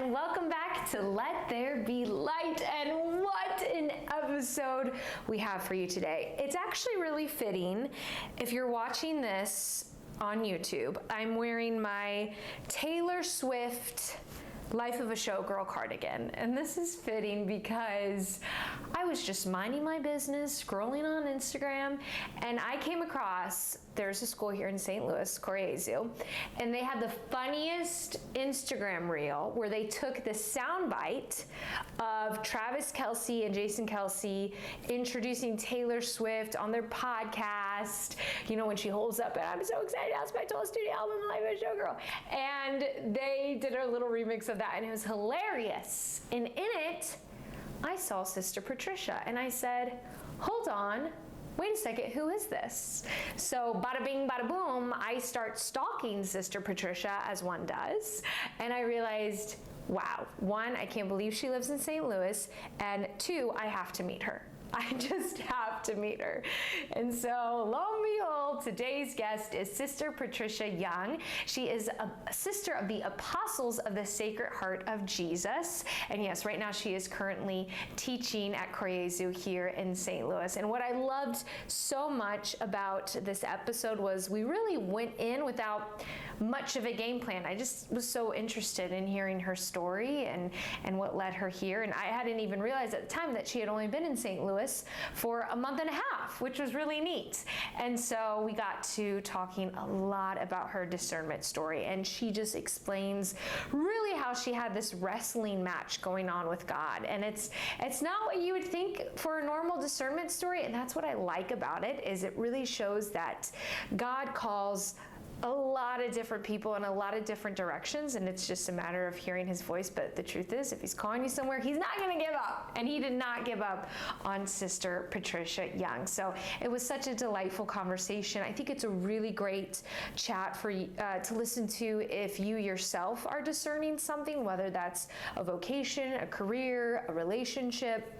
and welcome back to Let There Be Light. And what an episode we have for you today. It's actually really fitting. If you're watching this on YouTube, I'm wearing my Taylor Swift Life of a Showgirl cardigan. And this is fitting because I was just minding my business, scrolling on Instagram, and I came across, there's a school here in St. Louis, Correazu, and they had the funniest Instagram reel where they took the soundbite of Travis Kelce and Jason Kelce introducing Taylor Swift on their podcast, you know, when she holds up, and I'm so excited, that's my 12th studio album, Life of a Showgirl. And they did a little remix of that, and it was hilarious. And in it, I saw Sister Patricia, and I said, hold on, wait a second, who is this? So bada bing, bada boom, I start stalking Sister Patricia as one does, and I realized, wow, one, I can't believe she lives in St. Louis, and two, I have to meet her. I just have to meet her. And so, lo and behold, today's guest is Sister Patricia Young. She is a sister of the Apostles of the Sacred Heart of Jesus. And yes, right now she is currently teaching at Correazu here in St. Louis. And what I loved so much about this episode was we really went in without much of a game plan. I just was so interested in hearing her story and what led her here. And I hadn't even realized at the time that she had only been in St. Louis for a month and a half, which was really neat. And so we got to talking a lot about her discernment story, and she just explains really how she had this wrestling match going on with God. And it's not what you would think for a normal discernment story, and that's what I like about it, is it really shows that God calls a lot of different people in a lot of different directions, and it's just a matter of hearing his voice. But the truth is, if he's calling you somewhere, he's not going to give up, and he did not give up on Sister Patricia Young. So it was such a delightful conversation. I think it's a really great chat for you to listen to if you yourself are discerning something, whether that's a vocation, a career, a relationship.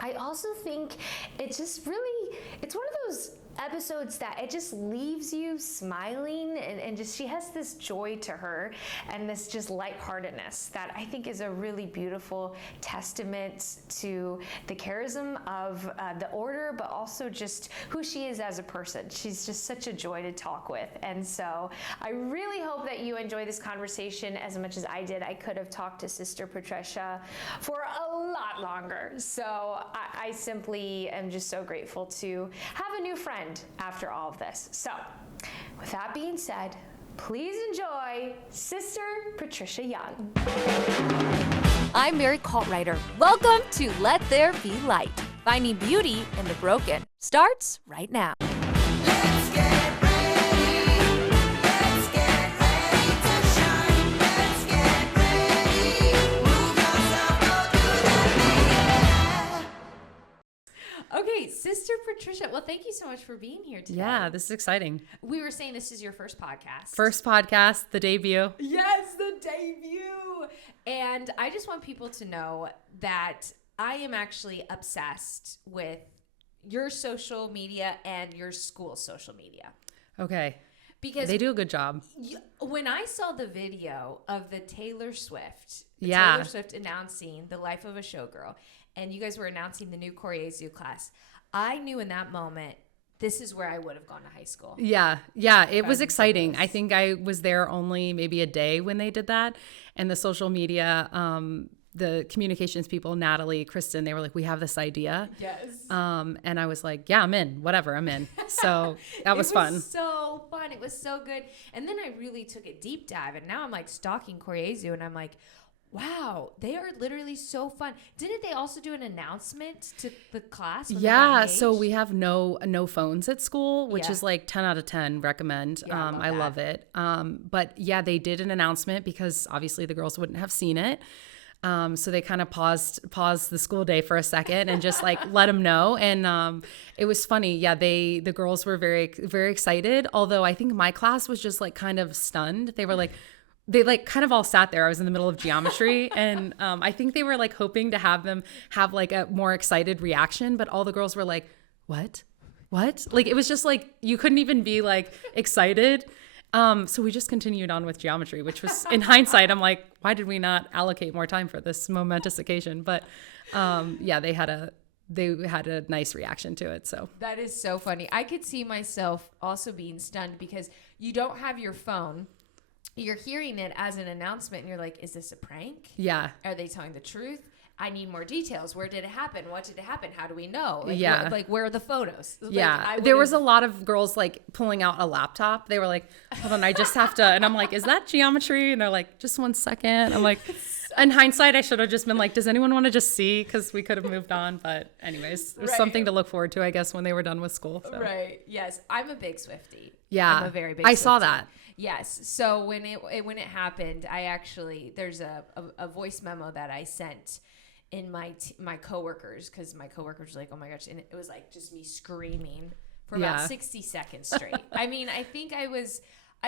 I also think it's just really, it's one of those episodes that it just leaves you smiling, and just she has this joy to her and this just lightheartedness that I think is a really beautiful testament to the charism of the order, but also just who she is as a person. She's just such a joy to talk with. And so I really hope that you enjoy this conversation as much as I did. I could have talked to Sister Patricia for a lot longer. So I simply am just so grateful to have a new friend after all of this. So with that being said, please enjoy Sister Patricia Young. I'm Mary Coltwriter. Welcome to Let There Be Light. Finding beauty in the broken starts right now. Let's get ready. Let's get ready to shine. Let's get ready. Move yourself, go do that. Okay, Sister Patricia. Well, thank you so much for being here today. Yeah, this is exciting. We were saying this is your first podcast. First podcast, the debut. Yes, the debut. And I just want people to know that I am actually obsessed with your social media and your school's social media. Okay. Because They do a good job. when I saw the video of the Taylor Swift announcing the Life of a Showgirl, and you guys were announcing the new Correazu class, I knew in that moment, this is where I would have gone to high school. Yeah, it was exciting. I think I was there only maybe a day when they did that. And the social media, the communications people, Natalie, Kristen, they were like, we have this idea. Yes. And I was like, yeah, I'm in. Whatever, I'm in. So that was fun. It was so fun. It was so good. And then I really took a deep dive. And now I'm like stalking Correazu, and I'm like, wow, they are literally so fun. Didn't they also do an announcement to the class? Yeah, so we have no phones at school, which Yeah. is like 10 out of 10 recommend. Yeah, I love it. But yeah, they did an announcement because obviously the girls wouldn't have seen it. So they kind of paused the school day for a second and just like let them know. And it was funny. Yeah, the girls were very, very excited. Although I think my class was just like kind of stunned. They were like, they like kind of all sat there. I was in the middle of geometry, and I think they were like hoping to have them have like a more excited reaction, but all the girls were like, what? Like, it was just like, you couldn't even be like excited. So we just continued on with geometry, which was, in hindsight, I'm like, why did we not allocate more time for this momentous occasion? But yeah, they had a nice reaction to it. So That is so funny. I could see myself also being stunned because you don't have your phone. You're hearing it as an announcement and you're like, is this a prank? yeah, Are they telling the truth? I need more details. Where did it happen? What did it happen? How do we know? Yeah. Where are the photos? Like, yeah. I There was a would've- lot of girls like pulling out a laptop. They were like, hold on, I just have to. And I'm like, is that geometry? And they're like, just 1 second. I'm like, in hindsight, I should have just been like, does anyone want to just see? Because we could have moved on. But anyways, it was Right. something to look forward to, I guess, when they were done with school. So. Right. Yes. I'm a big Swiftie. Yeah. I'm a very big I saw Swiftie. that. Yes. So when it happened, I actually, there's a voice memo that I sent in my coworkers, because my coworkers were like, oh my gosh, and it was like just me screaming for about Yeah. 60 seconds straight. I mean, I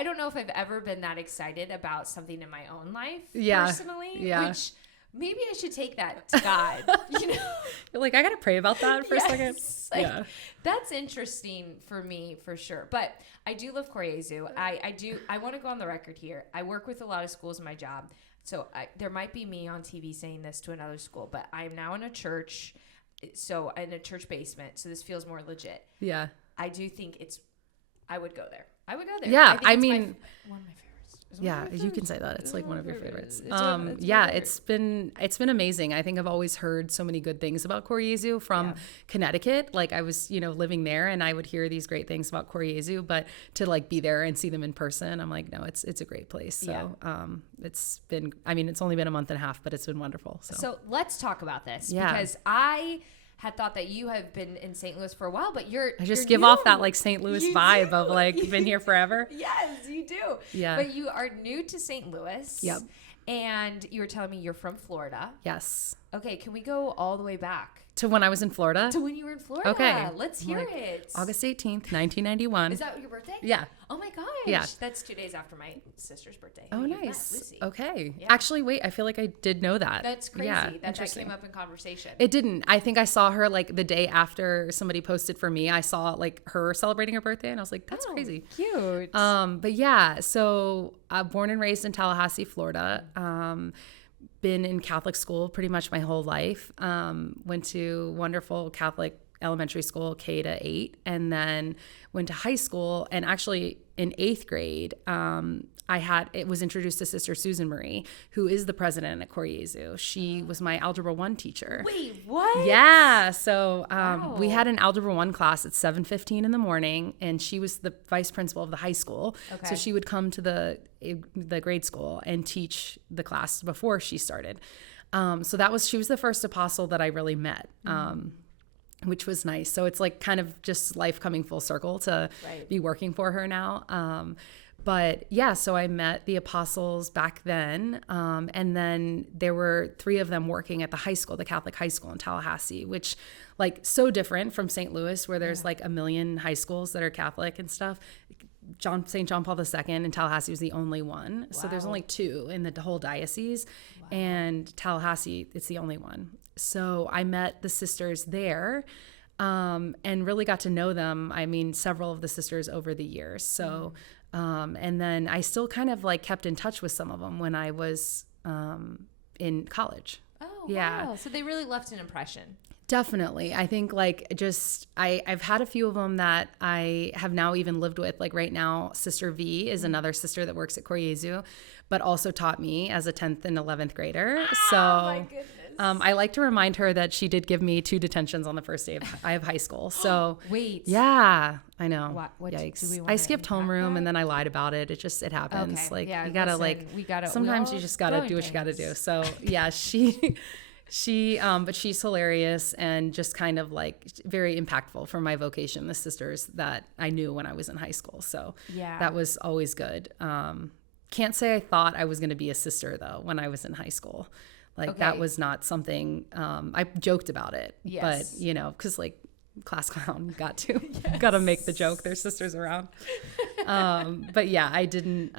don't know if I've ever been that excited about something in my own life Yeah. personally, Yeah. which maybe I should take that to God, you know? You're like, I got to pray about that for a second. Yes. Like, Yeah. that's interesting for me for sure. But I do love Koryezu. I want to go on the record here. I work with a lot of schools in my job. So there might be me on TV saying this to another school, but I'm now in a church, so in a church basement. So this feels more legit. Yeah. I do think I would go there. I would go there. Yeah, think I it's mean- one of my favorites. It's one Yeah, of my you can favorites. say that. It's like one of your my favorites. It's one of Yeah, my it's been amazing. I think I've always heard so many good things about Koryezu from Yeah. Connecticut. Like I was, living there and I would hear these great things about Koryezu, but to like be there and see them in person, I'm like, no, it's a great place. So it's been, it's only been a month and a half, but it's been wonderful. So let's talk about this Yeah. because I had thought that you have been in St. Louis for a while, but I just you're give off new. that like St. Louis You vibe do. of like been here forever. Yes, you do. Yeah. But you are new to St. Louis. Yep. And you were telling me you're from Florida. Yes. Okay, can we go all the way back To when I was in Florida. to when you were in Florida? Okay. Let's hear Like, it. August 18th, 1991. Is that your birthday? Yeah. Oh my gosh. Yeah. That's 2 days after my sister's birthday. Oh, who you've met, nice. Lucy. Okay. Yeah. Actually, wait, I feel like I did know that. That's crazy Yeah, that interesting. came up in conversation. It didn't. I think I saw her like the day after somebody posted for me. I saw like her celebrating her birthday and I was like, that's crazy. Cute. But yeah, so born and raised in Tallahassee, Florida. Been in Catholic school pretty much my whole life. Went to wonderful Catholic elementary school, K to 8, and then went to high school. And actually in 8th grade, it was introduced to Sister Susan Marie, who is the president at Koryezu. She was my Algebra 1 teacher. Wait, what? Yeah, so we Wow. had an Algebra 1 class at 7:15 in the morning, and she was the vice principal of the high school. Okay. So she would come to the grade school and teach the class before she started. So she was the first apostle that I really met. Which was nice. So it's like kind of just life coming full circle to Right. be working for her now. But yeah, so I met the apostles back then. And then there were 3 of them working at the high school, the Catholic high school in Tallahassee, which like so different from St. Louis, where there's like a million high schools that are Catholic and stuff. St. John Paul II in Tallahassee was the only one. So there's Wow. only 2 in the whole diocese. And Tallahassee, it's the only one. So I met the sisters there and really got to know them. Several of the sisters over the years. So, and then I still kind of like kept in touch with some of them when I was in college. Oh, Yeah. wow. So they really left an impression. Definitely. I think like I've had a few of them that I have now even lived with. Like right now, Sister V is another sister that works at Koryezu, but also taught me as a 10th and 11th grader. So my goodness. I like to remind her that she did give me 2 detentions on the first day of high school. So Wait. yeah, I know. What do Yikes. we I wanna skipped unpack homeroom that? and then I lied about it. It happens. Okay. Like Yeah, you gotta listen, we sometimes all you just gotta growing do what you gotta do. pains. So yeah, but she's hilarious and just kind of like very impactful for my vocation, the sisters that I knew when I was in high school. So Yeah. that was always good. Can't say I thought I was going to be a sister though when I was in high school. Like that Okay. was not something, I joked about it, Yes. but cause like class clown got to make the joke. There's sisters around. But yeah, I didn't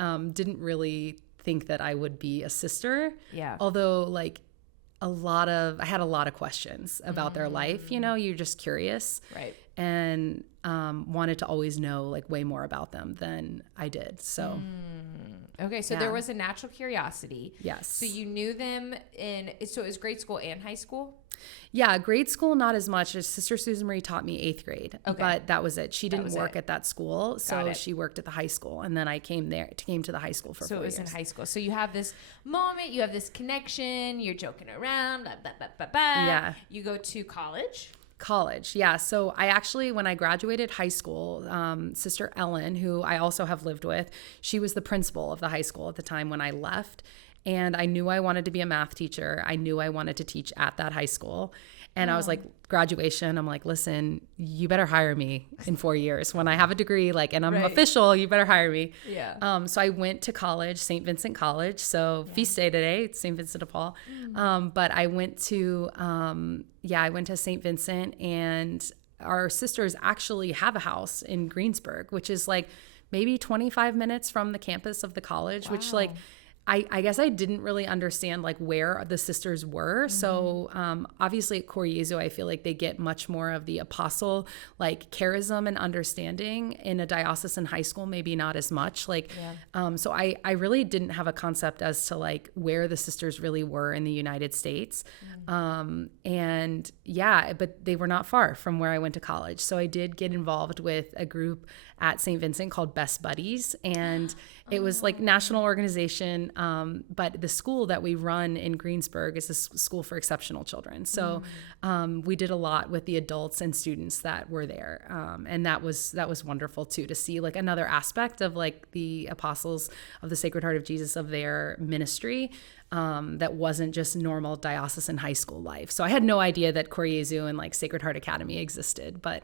really think that I would be a sister. Yeah. Although like I had a lot of questions about their life, you're just curious. Right. and wanted to always know like way more about them than I did. So Okay, so there was a natural curiosity. Yes. So you knew them so it was grade school and high school? Yeah, grade school, not as much. Sister Susan Marie taught me 8th grade, but that was it. She didn't work at that school, so she worked at the high school, and then I came to the high school for 4 years. So it was in high school. So you have this moment, you have this connection, you're joking around, blah, blah, blah, blah, blah. Yeah. You go to college. College, yeah. So I actually, when I graduated high school, Sister Ellen, who I also have lived with, she was the principal of the high school at the time when I left. And I knew I wanted to be a math teacher. I knew I wanted to teach at that high school. And I was like, graduation, I'm like, listen, you better hire me in 4 years. When I have a degree, like, and I'm official, you better hire me. Yeah. So I went to college, St. Vincent College. So feast day today, it's St. Vincent de Paul. But I went to, I went to St. Vincent, and our sisters actually have a house in Greensburg, which is like maybe 25 minutes from the campus of the college, which like, I guess I didn't really understand like where the sisters were. So obviously at Cor Jesu, I feel like they get much more of the apostle like charism and understanding. In a diocesan high school, maybe not as much. Like, so I really didn't have a concept as to like where the sisters really were in the United States. And yeah, but they were not far from where I went to college. So I did get involved with a group at St. Vincent called Best Buddies, and it was like national organization, but the school that we run in Greensburg is a school for exceptional children. So we did a lot with the adults and students that were there, and that was wonderful too, to see like another aspect of like the apostles of the Sacred Heart of Jesus, of their ministry. That wasn't just normal diocesan high school life. So I had no idea that Cor Jesu and like Sacred Heart Academy existed, but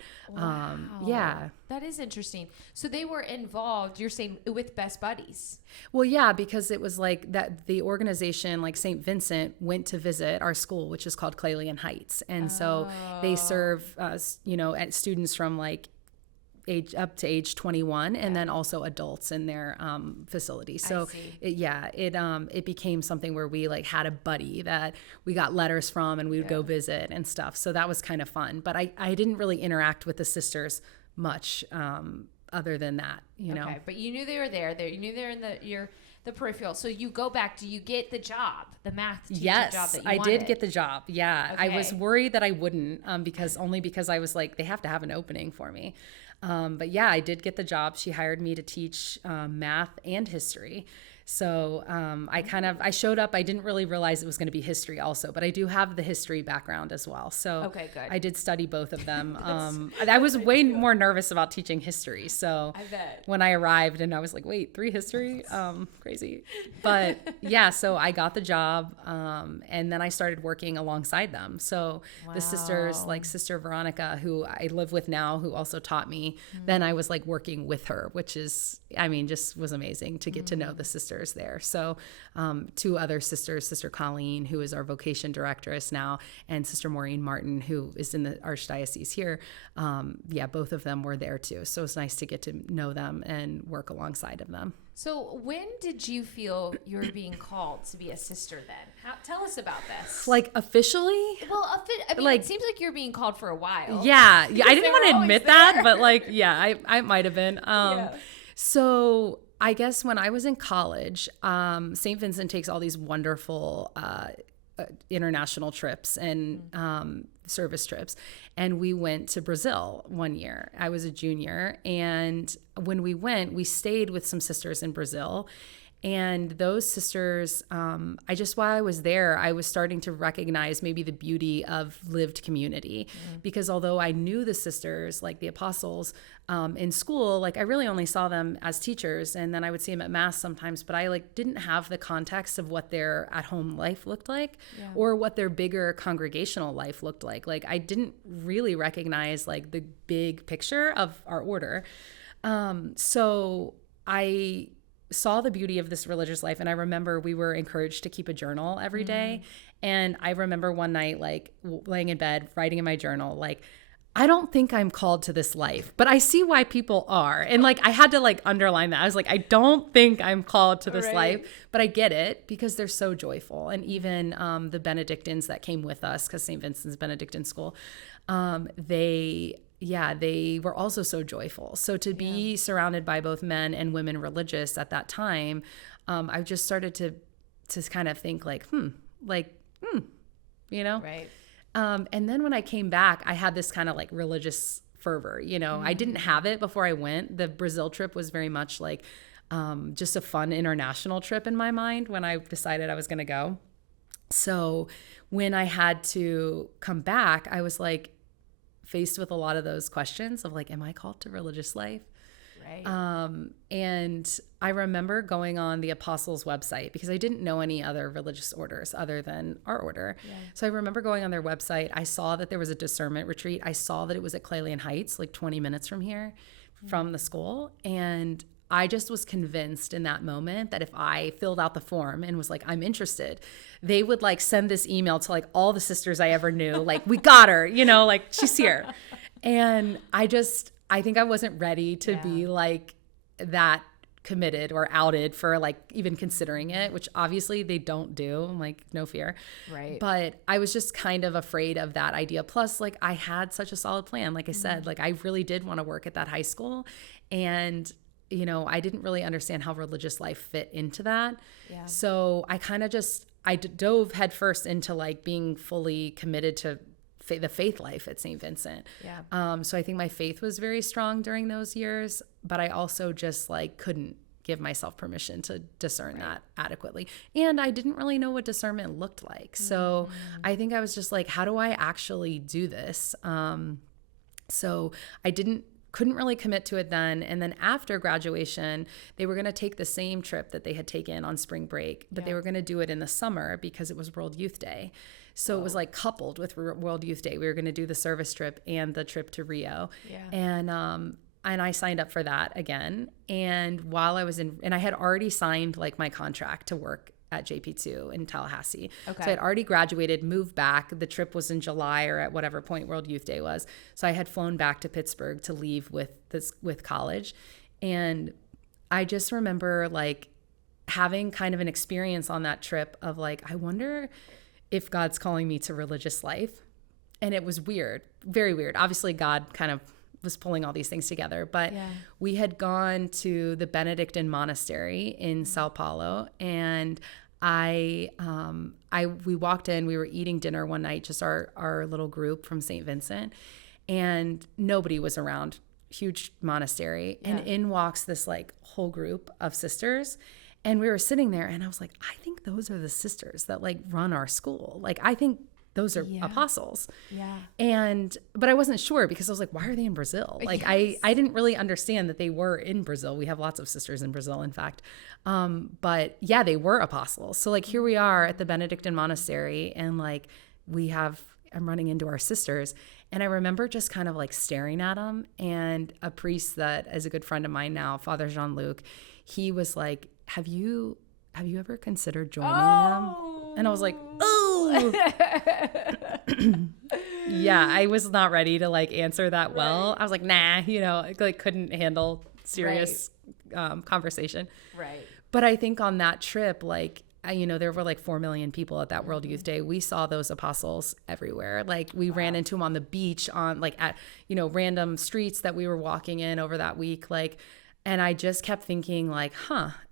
yeah. That is interesting. So they were involved, you're saying, with Best Buddies. Well, yeah, because it was like that the organization like St. Vincent went to visit our school, which is called Clalion Heights. And so they serve, at students from like age up to age 21, and then also adults in their facility. So it became something where we like had a buddy that we got letters from, and we would go visit and stuff. So that was kind of fun. But I didn't really interact with the sisters much other than that, you know. Okay, but you knew they were there. You knew they were in the peripheral. So you go back. Do you get the job, the math teaching job that you I wanted? did get the job. Yeah, Okay. I was worried that I wouldn't because I was like, they have to have an opening for me. But yeah, I did get the job. She hired me to teach math and history. So I showed up. I didn't really realize it was going to be history also, but I do have the history background as well. So okay, good. I did study both of them. I was way more nervous about teaching history. So I bet. when I arrived and I was like, wait, 3 history? Crazy. But yeah, so I got the job, and then I started working alongside them. So the sisters, like Sister Veronica, who I live with now, who also taught me, then I was like working with her, which is, just was amazing to get to know the sisters there. So 2 other sisters, Sister Colleen, who is our vocation directress now, and Sister Maureen Martin, who is in the Archdiocese here. Both of them were there too. So it's nice to get to know them and work alongside of them. So when did you feel you were being called to be a sister then? Tell us about this. Like officially? Well, like, it seems like you're being called for a while. Yeah. I didn't they want were to always admit there. that, but like, I might have been. So I guess when I was in college, St. Vincent takes all these wonderful international trips and service trips. And we went to Brazil one year. I was a junior. And when we went, we stayed with some sisters in Brazil. And those sisters, while I was there, I was starting to recognize maybe the beauty of lived community. Because although I knew the sisters, like the apostles, in school, like I really only saw them as teachers, and then I would see them at mass sometimes, but I like didn't have the context of what their at-home life looked like or what their bigger congregational life looked like. Like I didn't really recognize like the big picture of our order. So I saw the beauty of this religious life, and I remember we were encouraged to keep a journal every day. And I remember one night like laying in bed writing in my journal like, I don't think I'm called to this life, but I see why people are. And like I had to like underline that. I was like, I don't think I'm called to this life, but I get it because they're so joyful. And even the Benedictines that came with us, because St. Vincent's Benedictine school, they yeah, they were also so joyful. So to be surrounded by both men and women religious at that time, I just started to kind of think like, you know? Right. And then when I came back, I had this kind of like religious fervor, you know, I didn't have it before I went. The Brazil trip was very much like just a fun international trip in my mind when I decided I was going to go. So when I had to come back, I was like faced with a lot of those questions of like, am I called to religious life? Right. And I remember going on the Apostles website because I didn't know any other religious orders other than our order. Yeah. So I remember going on their website. I saw that there was a discernment retreat. I saw that it was at Clayland Heights, like 20 minutes from here, from the school. And I just was convinced in that moment that if I filled out the form and was like, I'm interested, they would like send this email to like all the sisters I ever knew, like, we got her, you know, like she's here. And I think I wasn't ready to be like that committed or outed for like even considering it, which obviously they don't do. I'm like, no fear. Right. But I was just kind of afraid of that idea. Plus, like I had such a solid plan. Like I said, like I really did want to work at that high school. And, you know, I didn't really understand how religious life fit into that. Yeah. So I kind of I dove headfirst into like being fully committed to the faith life at St. Vincent. Yeah. So I think my faith was very strong during those years, but I also just like couldn't give myself permission to discern that adequately. And I didn't really know what discernment looked like. So I think I was just like, how do I actually do this? So I couldn't really commit to it then. And then after graduation, they were going to take the same trip that they had taken on spring break, but they were going to do it in the summer because it was World Youth Day. So it was like coupled with World Youth Day. We were going to do the service trip and the trip to Rio. Yeah. And I signed up for that again. And while I was and I had already signed like my contract to work at JP2 in Tallahassee. Okay. So I had already graduated, moved back. The trip was in July or at whatever point World Youth Day was. So I had flown back to Pittsburgh to leave with college. And I just remember like having kind of an experience on that trip of like, I wonder if God's calling me to religious life. And it was weird, very weird. Obviously God kind of was pulling all these things together, but we had gone to the Benedictine monastery in Sao Paulo, and we walked in, we were eating dinner one night, just our little group from St. Vincent, and nobody was around, huge monastery. Yeah. And in walks this like whole group of sisters. And we were sitting there and I was like, I think those are the sisters that like run our school. Like, I think those are apostles. Yeah. But I wasn't sure because I was like, why are they in Brazil? Like I didn't really understand that they were in Brazil. We have lots of sisters in Brazil, in fact. But yeah, they were apostles. So like here we are at the Benedictine monastery and like I'm running into our sisters. And I remember just kind of like staring at them, and a priest that is a good friend of mine now, Father Jean-Luc, he was like, have you ever considered joining them? And I was like, oh, yeah, I was not ready to like answer that well. I was like, nah, you know, I like couldn't handle serious conversation. Right. But I think on that trip, like, there were like 4 million people at that World Youth Day. We saw those apostles everywhere. Like we ran into them on the beach, on like at, random streets that we were walking in over that week. Like, and I just kept thinking like,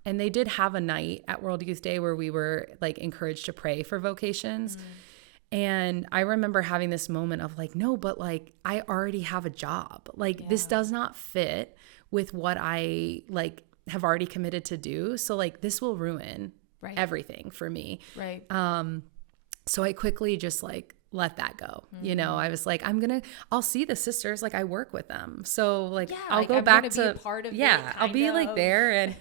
and they did have a night at World Youth Day where we were like encouraged to pray for vocations. And I remember having this moment of like, no, but like I already have a job. Like this does not fit with what I like have already committed to do. So like this will ruin everything for me. Right. So I quickly just like let that go. I was like, I'll see the sisters. Like I work with them. So like, I'll go back to be a part of I'll be like there. And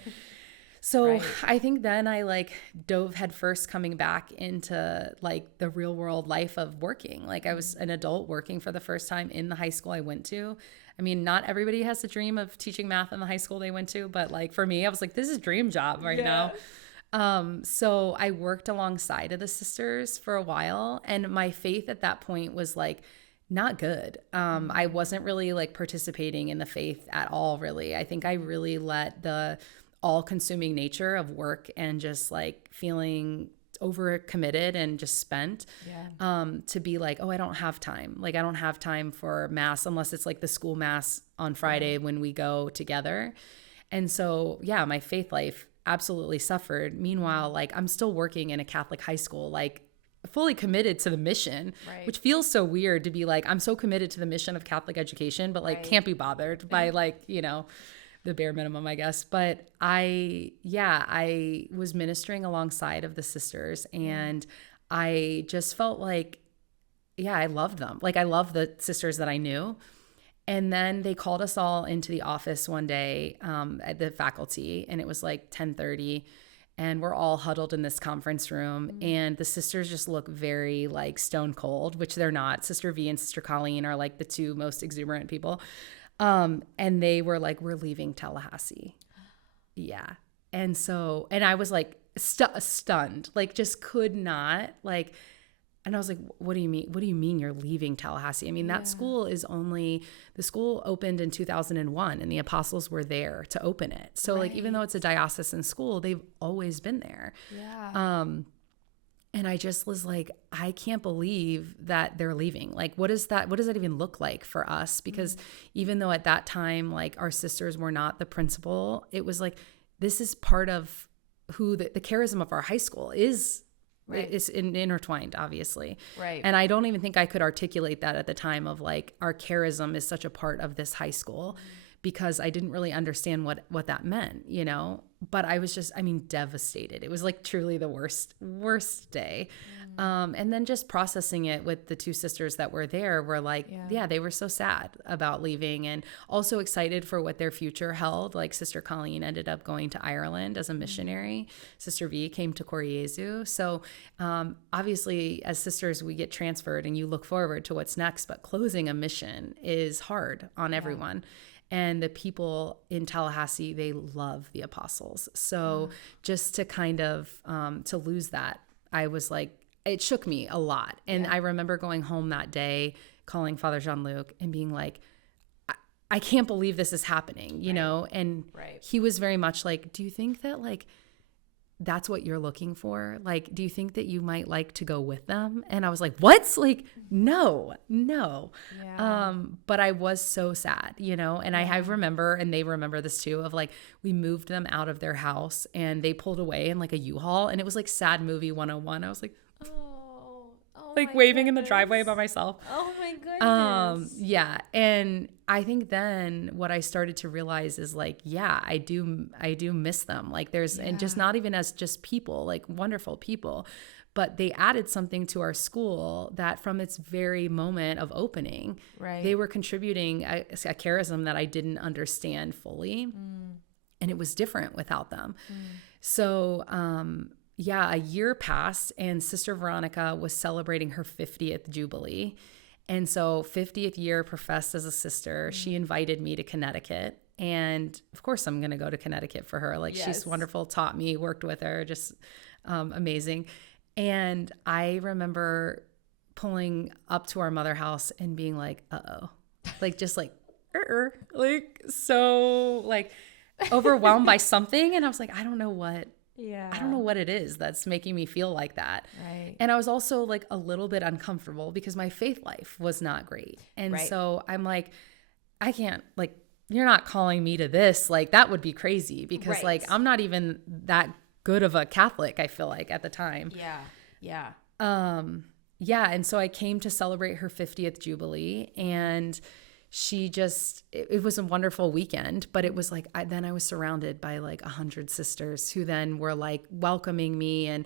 so I think then I like dove headfirst coming back into like the real world life of working. Like I was an adult working for the first time in the high school I went to. I mean, not everybody has the dream of teaching math in the high school they went to, but like for me, I was like, this is a dream job right now. So I worked alongside of the sisters for a while, and my faith at that point was like not good. I wasn't really like participating in the faith at all, really. I think I really let the all-consuming nature of work and just like feeling overcommitted and just spent, Yeah. to be like, oh, I don't have time. Like, I don't have time for mass unless it's like the school mass on Friday when we go together. And so, yeah, my faith life absolutely suffered. Meanwhile, like, I'm still working in a Catholic high school, like fully committed to the mission, Right. which feels so weird to be like, I'm so committed to the mission of Catholic education, but like Right. can't be bothered by like, the bare minimum, I guess. But I was ministering alongside of the sisters, and I just felt like, yeah, I loved them. Like, I love the sisters that I knew. And then they called us all into the office one day, at the faculty, and it was like 10:30, and we're all huddled in this conference room, and the sisters just look very like stone cold, which they're not. Sister V and Sister Colleen are like the two most exuberant people. And they were like, we're leaving Tallahassee. Yeah. And so, and I was like stunned, like just could not like, and I was like, what do you mean? What do you mean you're leaving Tallahassee? I mean, that school is the school opened in 2001 and the apostles were there to open it. So like, even though it's a diocesan school, they've always been there. Yeah. And I just was like, I can't believe that they're leaving. Like, what does that even look like for us? Because even though at that time, like our sisters were not the principal, it was like, this is part of who the charism of our high school is. Right. It's intertwined, obviously. Right. And I don't even think I could articulate that at the time of like, our charism is such a part of this high school, because I didn't really understand what that meant, but I was just, devastated. It was like truly the worst day. And then just processing it with the two sisters that were there were like, yeah, they were so sad about leaving and also excited for what their future held. Like Sister Colleen ended up going to Ireland as a missionary. Sister V came to Koryezu. So obviously as sisters, we get transferred and you look forward to what's next, but closing a mission is hard on everyone. And the people in Tallahassee, they love the apostles. So just to kind of, to lose that, I was like, it shook me a lot. And I remember going home that day, calling Father Jean-Luc and being like, I can't believe this is happening, And he was very much like, do you think that like, that's what you're looking for? Like, do you think that you might like to go with them? And I was like, what? Like, no. But I was so sad, and I remember, and they remember this too, of like, we moved them out of their house and they pulled away in like a U-Haul, and it was like sad movie 101. I was like, like waving in the driveway by myself. Oh my goodness. Yeah. And I think then what I started to realize is like, yeah, I do miss them. Like there's, and just not even as just people, like wonderful people, but they added something to our school that from its very moment of opening, they were contributing a charism that I didn't understand fully. And it was different without them. So, a year passed and Sister Veronica was celebrating her 50th Jubilee. And so 50th year professed as a sister, she invited me to Connecticut. And of course I'm going to go to Connecticut for her. Like she's wonderful, taught me, worked with her, just amazing. And I remember pulling up to our mother house and being like, uh-oh, like just like, like so like overwhelmed by something. And I was like, I don't know what it is that's making me feel like that. Right. And I was also like a little bit uncomfortable because my faith life was not great. And so I'm like, I can't, like, you're not calling me to this. Like, that would be crazy because like, I'm not even that good of a Catholic, I feel like at the time. Yeah. And so I came to celebrate her 50th Jubilee, and she just, it was a wonderful weekend, but it was like, I was surrounded by like 100 sisters who then were like welcoming me. And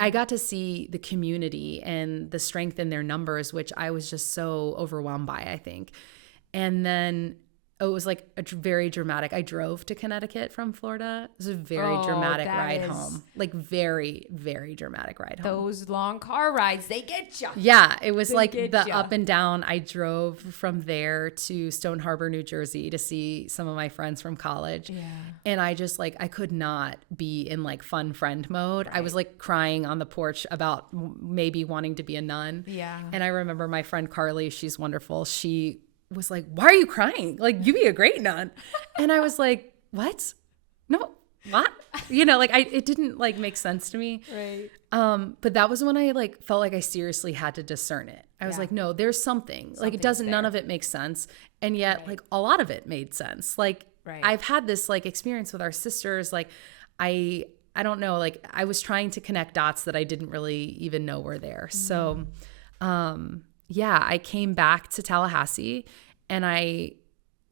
I got to see the community and the strength in their numbers, which I was just so overwhelmed by, I think. And then it was like a very dramatic. I drove to Connecticut from Florida. It was a very dramatic ride home. Like very, very dramatic ride home. Those long car rides, they get you. Yeah, it was like get the ya. up and down. I drove from there to Stone Harbor, New Jersey to see some of my friends from college. Yeah. And I just like, I could not be in like fun friend mode. I was like crying on the porch about maybe wanting to be a nun. Yeah. And I remember my friend Carly, she's wonderful. She was like, why are you crying? Like, you be a great nun. And I was like, what? No, what? You know, like it didn't like make sense to me. Right. But that was when I like felt like I seriously had to discern it. I was Yeah. like, no, there's something. Like Something's it doesn't, none there. of it makes sense. And yet Right. like a lot of it made sense. Like Right. I've had this like experience with our sisters. Like I don't know, like I was trying to connect dots that I didn't really even know were there. So yeah, I came back to Tallahassee and I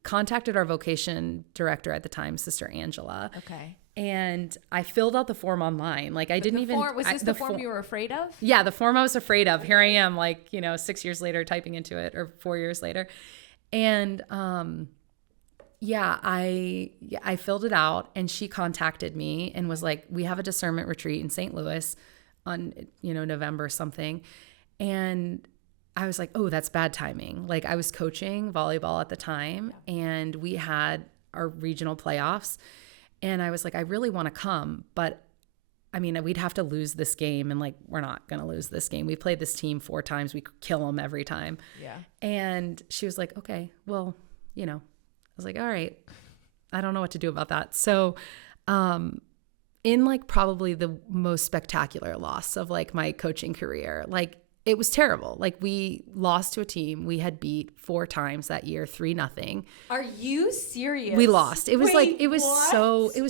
contacted our vocation director at the time, Sister Angela. Okay. And I filled out the form online. Like I didn't even. Was this the form you were afraid of? Yeah, the form I was afraid of. Here I am, like 6 years later, typing into it, or 4 years later, and yeah, I filled it out, and she contacted me and was like, "We have a discernment retreat in St. Louis on November something," and I was like, "Oh, that's bad timing." Like I was coaching volleyball at the time, and we had our regional playoffs. And I was like, I really want to come, but I mean, we'd have to lose this game. And like, we're not going to lose this game. We played this team 4 times. We kill them every time. Yeah. And she was like, okay, well, I was like, all right, I don't know what to do about that. So, in like probably the most spectacular loss of like my coaching career, like it was terrible. Like we lost to a team we had beat 4 times that year, 3-0. Are you serious? We lost. It was Wait, like, it was what?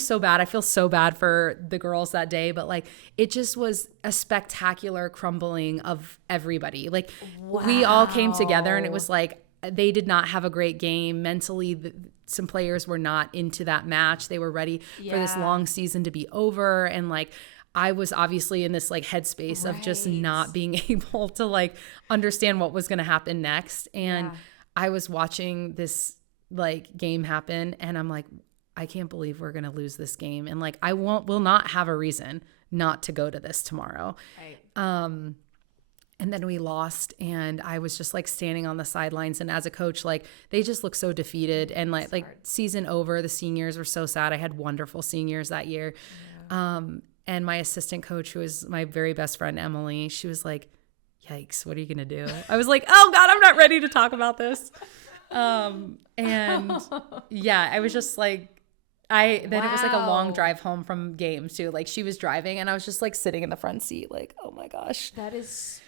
so bad. I feel so bad for the girls that day, but like, it just was a spectacular crumbling of everybody. Like we all came together and it was like, they did not have a great game mentally. Some players were not into that match. They were ready for this Yeah. long season to be over. And like, I was obviously in this like headspace of just Right. not being able to like understand what was going to happen next. And Yeah. I was watching this like game happen and I'm like, I can't believe we're going to lose this game. And like, will not have a reason not to go to this tomorrow. Right. And then we lost and I was just like standing on the sidelines. And as a coach, like they just looked so defeated and like season over, the seniors were so sad. I had wonderful seniors that year. And my assistant coach, who was my very best friend, Emily, she was like, yikes, what are you going to do? I was like, oh God, I'm not ready to talk about this. And yeah, I was just like, it was like a long Wow. drive home from games too. Like she was driving and I was just like sitting in the front seat, like, oh my gosh. That is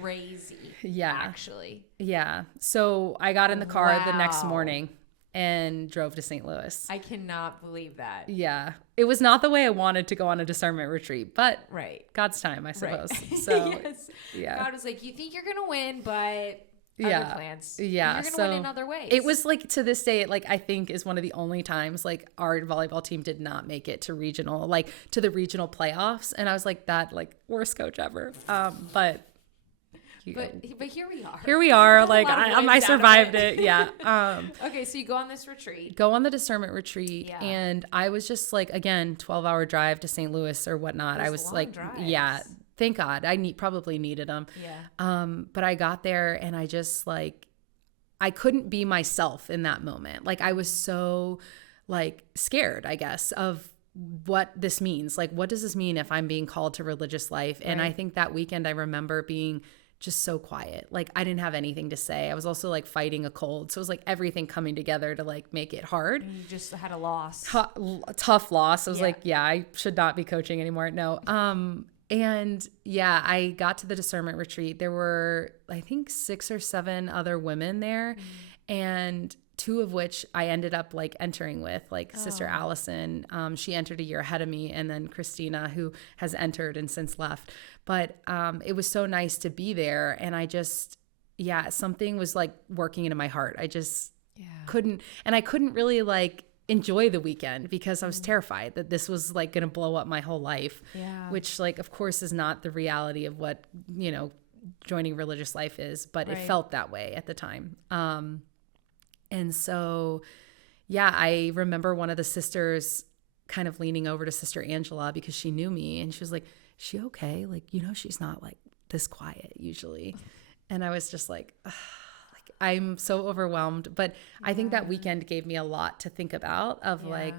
crazy. Yeah. Actually. Yeah. So I got in the car the next Wow. morning and drove to St. Louis. I cannot believe that. Yeah. It was not the way I wanted to go on a discernment retreat, but Right. God's time, I Right. suppose. So Yes. yeah. God was like, you think you're gonna win, but Yeah. other plans. Yeah. You're gonna So win in other ways. it was like to this day, like I think is one of the only times like our volleyball team did not make it to regional, like to the regional playoffs. And I was like, that like worst coach ever. But but here we are. here we are. Got a Like lot of I wins out of survived it. it. Yeah. Okay, so you go on this retreat. Go on the discernment retreat Yeah. and I was just like, again, 12-hour drive to St. Louis or whatnot. I Those was long like, drives. yeah, thank God. I probably needed them. Yeah. But I got there and I just like, I couldn't be myself in that moment. Like I was so like scared, I guess, of what this means. Like, what does this mean if I'm being called to religious life? And I Right. think that weekend I remember being just so quiet. Like I didn't have anything to say. I was also like fighting a cold. So it was like everything coming together to like make it hard. You just had a loss. Tough loss. I was Yeah. like, yeah, I should not be coaching anymore. No. And yeah, I got to the discernment retreat. There were, I think, 6 or 7 other women there, and 2 of which I ended up like entering with, like Sister Allison. She entered a year ahead of me, and then Christina, who has entered and since left. But it was so nice to be there, and I just, yeah, something was like working into my heart. I just couldn't really like enjoy the weekend because I was terrified that this was like going to blow up my whole life, which like, of course, is not the reality of what, joining religious life is, but it Right. felt that way at the time. And so, yeah, I remember one of the sisters kind of leaning over to Sister Angela because she knew me and she was like, "Is she okay? Like, she's not like this quiet usually." And I was just like, ugh, like I'm so overwhelmed. But I think that weekend gave me a lot to think about of like,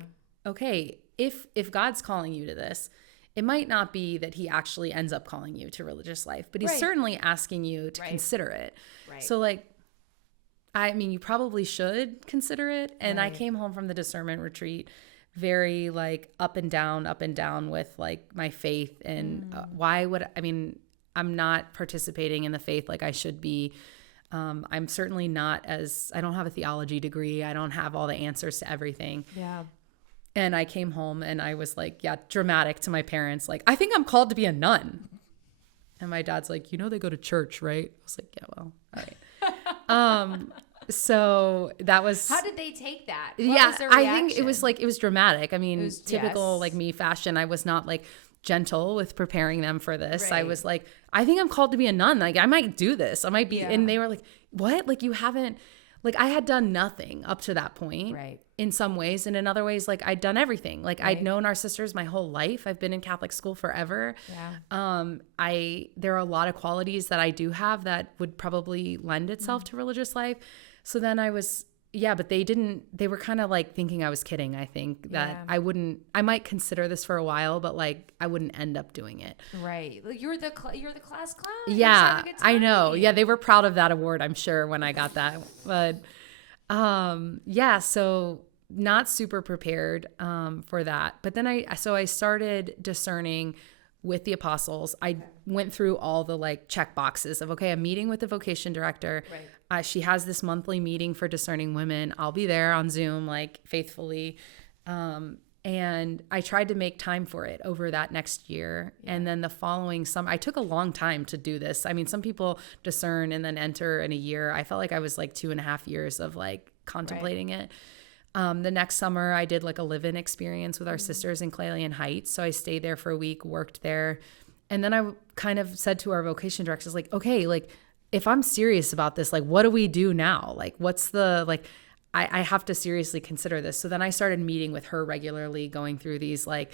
okay, if God's calling you to this, it might not be that he actually ends up calling you to religious life, but he's Right. certainly asking you to consider it. Right. So like, I mean, you probably should consider it. And I Right. came home from the discernment retreat very like up and down with like my faith. And I'm not participating in the faith like I should be. I'm certainly not I don't have a theology degree. I don't have all the answers to everything. Yeah. And I came home and I was like, dramatic to my parents. Like, I think I'm called to be a nun. And my dad's like, they go to church, right? I was like, yeah, well, all right. So that was. How did they take that? What Yeah, was their I think it reaction? was dramatic. I mean, was- typical yes. like me fashion. I was not like gentle with preparing them for this. I Right. was like, I think I'm called to be a nun. Like, I might do this. I might be. Yeah. And they were like, what? Like, you haven't. Like, I had done nothing up to that point. Right. In some ways, and in other ways, like I'd done everything. Like, Right. I'd known our sisters my whole life. I've been in Catholic school forever. Yeah. There are a lot of qualities that I do have that would probably lend itself to religious life. So then I was, but they were kind of like thinking I was kidding. I think that Yeah. I might consider this for a while, but like I wouldn't end up doing it. Right. Like you're the class clown. You're just Yeah, having a good I know. time. Yeah, they were proud of that award, I'm sure, when I got that. But so not super prepared for that. But then I started discerning with the apostles. I went through all the like check boxes of, okay, I'm meeting with the vocation director. Right. She has this monthly meeting for discerning women. I'll be there on Zoom, like faithfully. And I tried to make time for it over that next year. And then the following summer, I took a long time to do this. I mean, some people discern and then enter in a year. I felt like I was like 2.5 years of like contemplating it. The next summer, I did like a live-in experience with our sisters in Clalion Heights. So I stayed there for a week, worked there. And then I kind of said to our vocation directors, like, okay, like if I'm serious about this, like, what do we do now? Like, what's the, like, I have to seriously consider this. So then I started meeting with her regularly, going through these like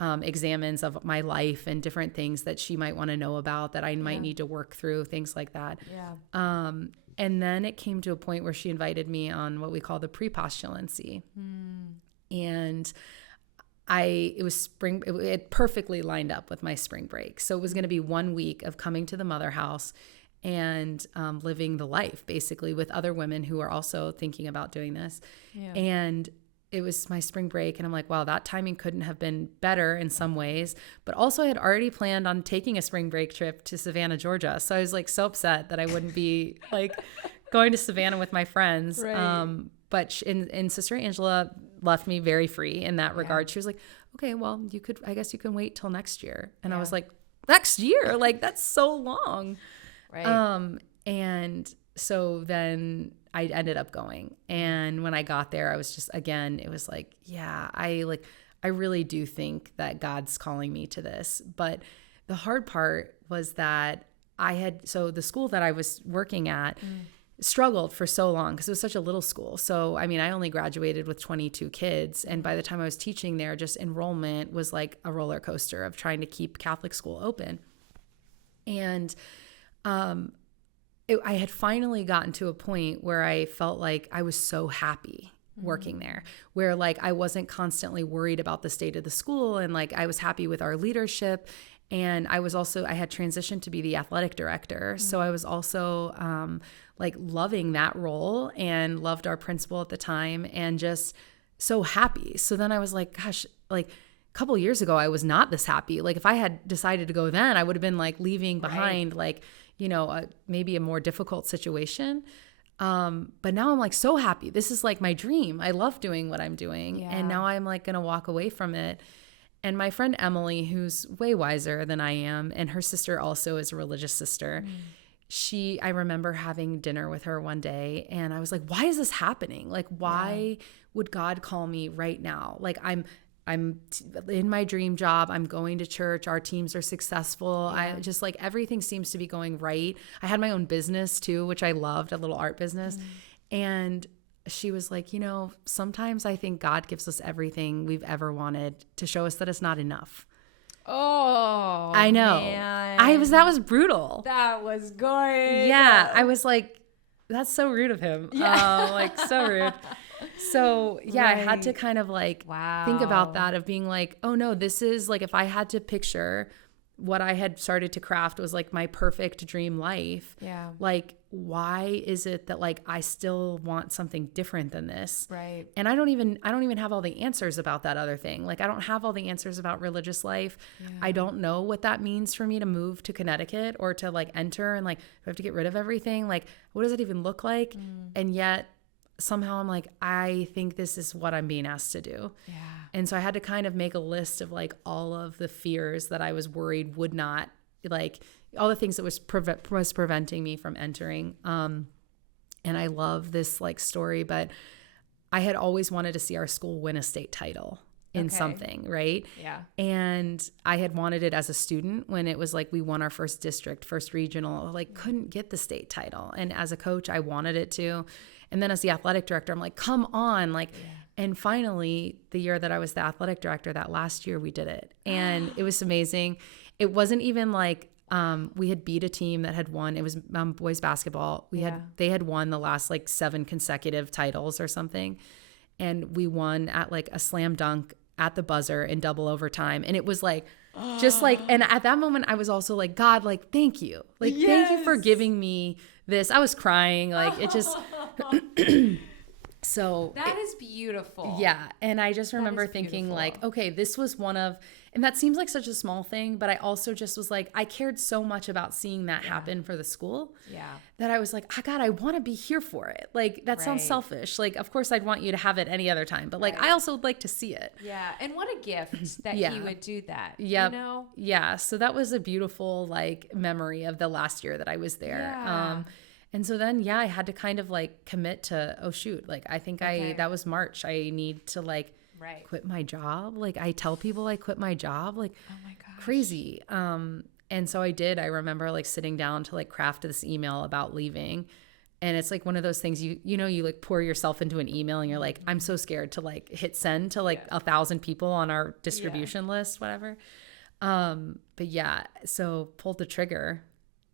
examines of my life and different things that she might want to know about that I might need to work through, things like that. Yeah. And then it came to a point where she invited me on what we call the pre-postulancy. And it was spring, it perfectly lined up with my spring break. So it was going to be 1 week of coming to the mother house and living the life basically with other women who are also thinking about doing this. Yeah. And it was my spring break and I'm like, wow, that timing couldn't have been better in some ways. But also I had already planned on taking a spring break trip to Savannah, Georgia. So I was like so upset that I wouldn't be like going to Savannah with my friends. Right. But in Sister Angela left me very free in that regard. She was like, okay, well, I guess you can wait till next year. And I was like, next year? Like, that's so long. Right. And so then I ended up going. And when I got there, I was just, again, it was like, I really do think that God's calling me to this. But the hard part was that so the school that I was working at struggled for so long because it was such a little school. So, I mean, I only graduated with 22 kids. And by the time I was teaching there, just enrollment was like a roller coaster of trying to keep Catholic school open. And I had finally gotten to a point where I felt like I was so happy working there, where like I wasn't constantly worried about the state of the school, and like I was happy with our leadership. And I had transitioned to be the athletic director. So I was also like loving that role and loved our principal at the time and just so happy. So then I was like, gosh, like a couple years ago, I was not this happy. Like if I had decided to go then, I would have been like leaving behind like, maybe a more difficult situation. But now I'm like so happy. This is like my dream. I love doing what I'm doing. Yeah. And now I'm like going to walk away from it. And my friend Emily, who's way wiser than I am, and her sister also is a religious sister. I remember having dinner with her one day and I was like, why is this happening? Like, why would God call me right now? Like I'm in my dream job. I'm going to church. Our teams are successful. I just like everything seems to be going right. I had my own business too, which I loved, a little art business. And she was like, sometimes I think God gives us everything we've ever wanted to show us that it's not enough. Oh, I know. man. That was brutal. That was good. Yeah. I was like, that's so rude of him. Like so rude. So I had to kind of like think about that of being like, oh no, this is like, if I had to picture what I had started to craft was like my perfect dream life. Yeah. Like, why is it that like I still want something different than this? Right. And I don't even have all the answers about that other thing. Like, I don't have all the answers about religious life. I don't know what that means for me to move to Connecticut or to like enter, and like, do I have to get rid of everything? Like, what does it even look like? And yet somehow I'm like, I think this is what I'm being asked to do. Yeah. And so I had to kind of make a list of like all of the fears that I was worried would not, like all the things that was preventing me from entering. And I love this like story, but I had always wanted to see our school win a state title in something, right? Yeah. And I had wanted it as a student when it was like we won our first district, first regional, like couldn't get the state title. And as a coach, I wanted it to. And then as the athletic director, I'm like, come on, like, and finally the year that I was the athletic director, that last year we did it. And it was amazing. It wasn't even like, we had beat a team that had won. It was boys basketball. They had won the last like 7 consecutive titles or something. And we won at like a slam dunk at the buzzer in double overtime. And it was like, just like, and at that moment I was also like, God, like, thank you. Like, thank you for giving me this. I was crying. Like it just, so That is beautiful. yeah. And I just remember thinking like, okay, this was one of, and that seems like such a small thing, but I also just was like, I cared so much about seeing that happen for the school that I was like, oh God, I want to be here for it. Like, that sounds selfish. Like, of course I'd want you to have it any other time, but like, I also would like to see it. Yeah. And what a gift that he would do that. Yep. You know? Yeah. So that was a beautiful like memory of the last year that I was there. Yeah. And so then, I had to kind of like commit to, oh shoot, like I think that was March. I need to like quit my job. Like I tell people I quit my job, like, oh my gosh, crazy. And so I did. I remember like sitting down to like craft this email about leaving. And it's like one of those things you like pour yourself into an email and you're like, I'm so scared to like hit send to like 1,000 people on our distribution list, whatever. But yeah, so pulled the trigger.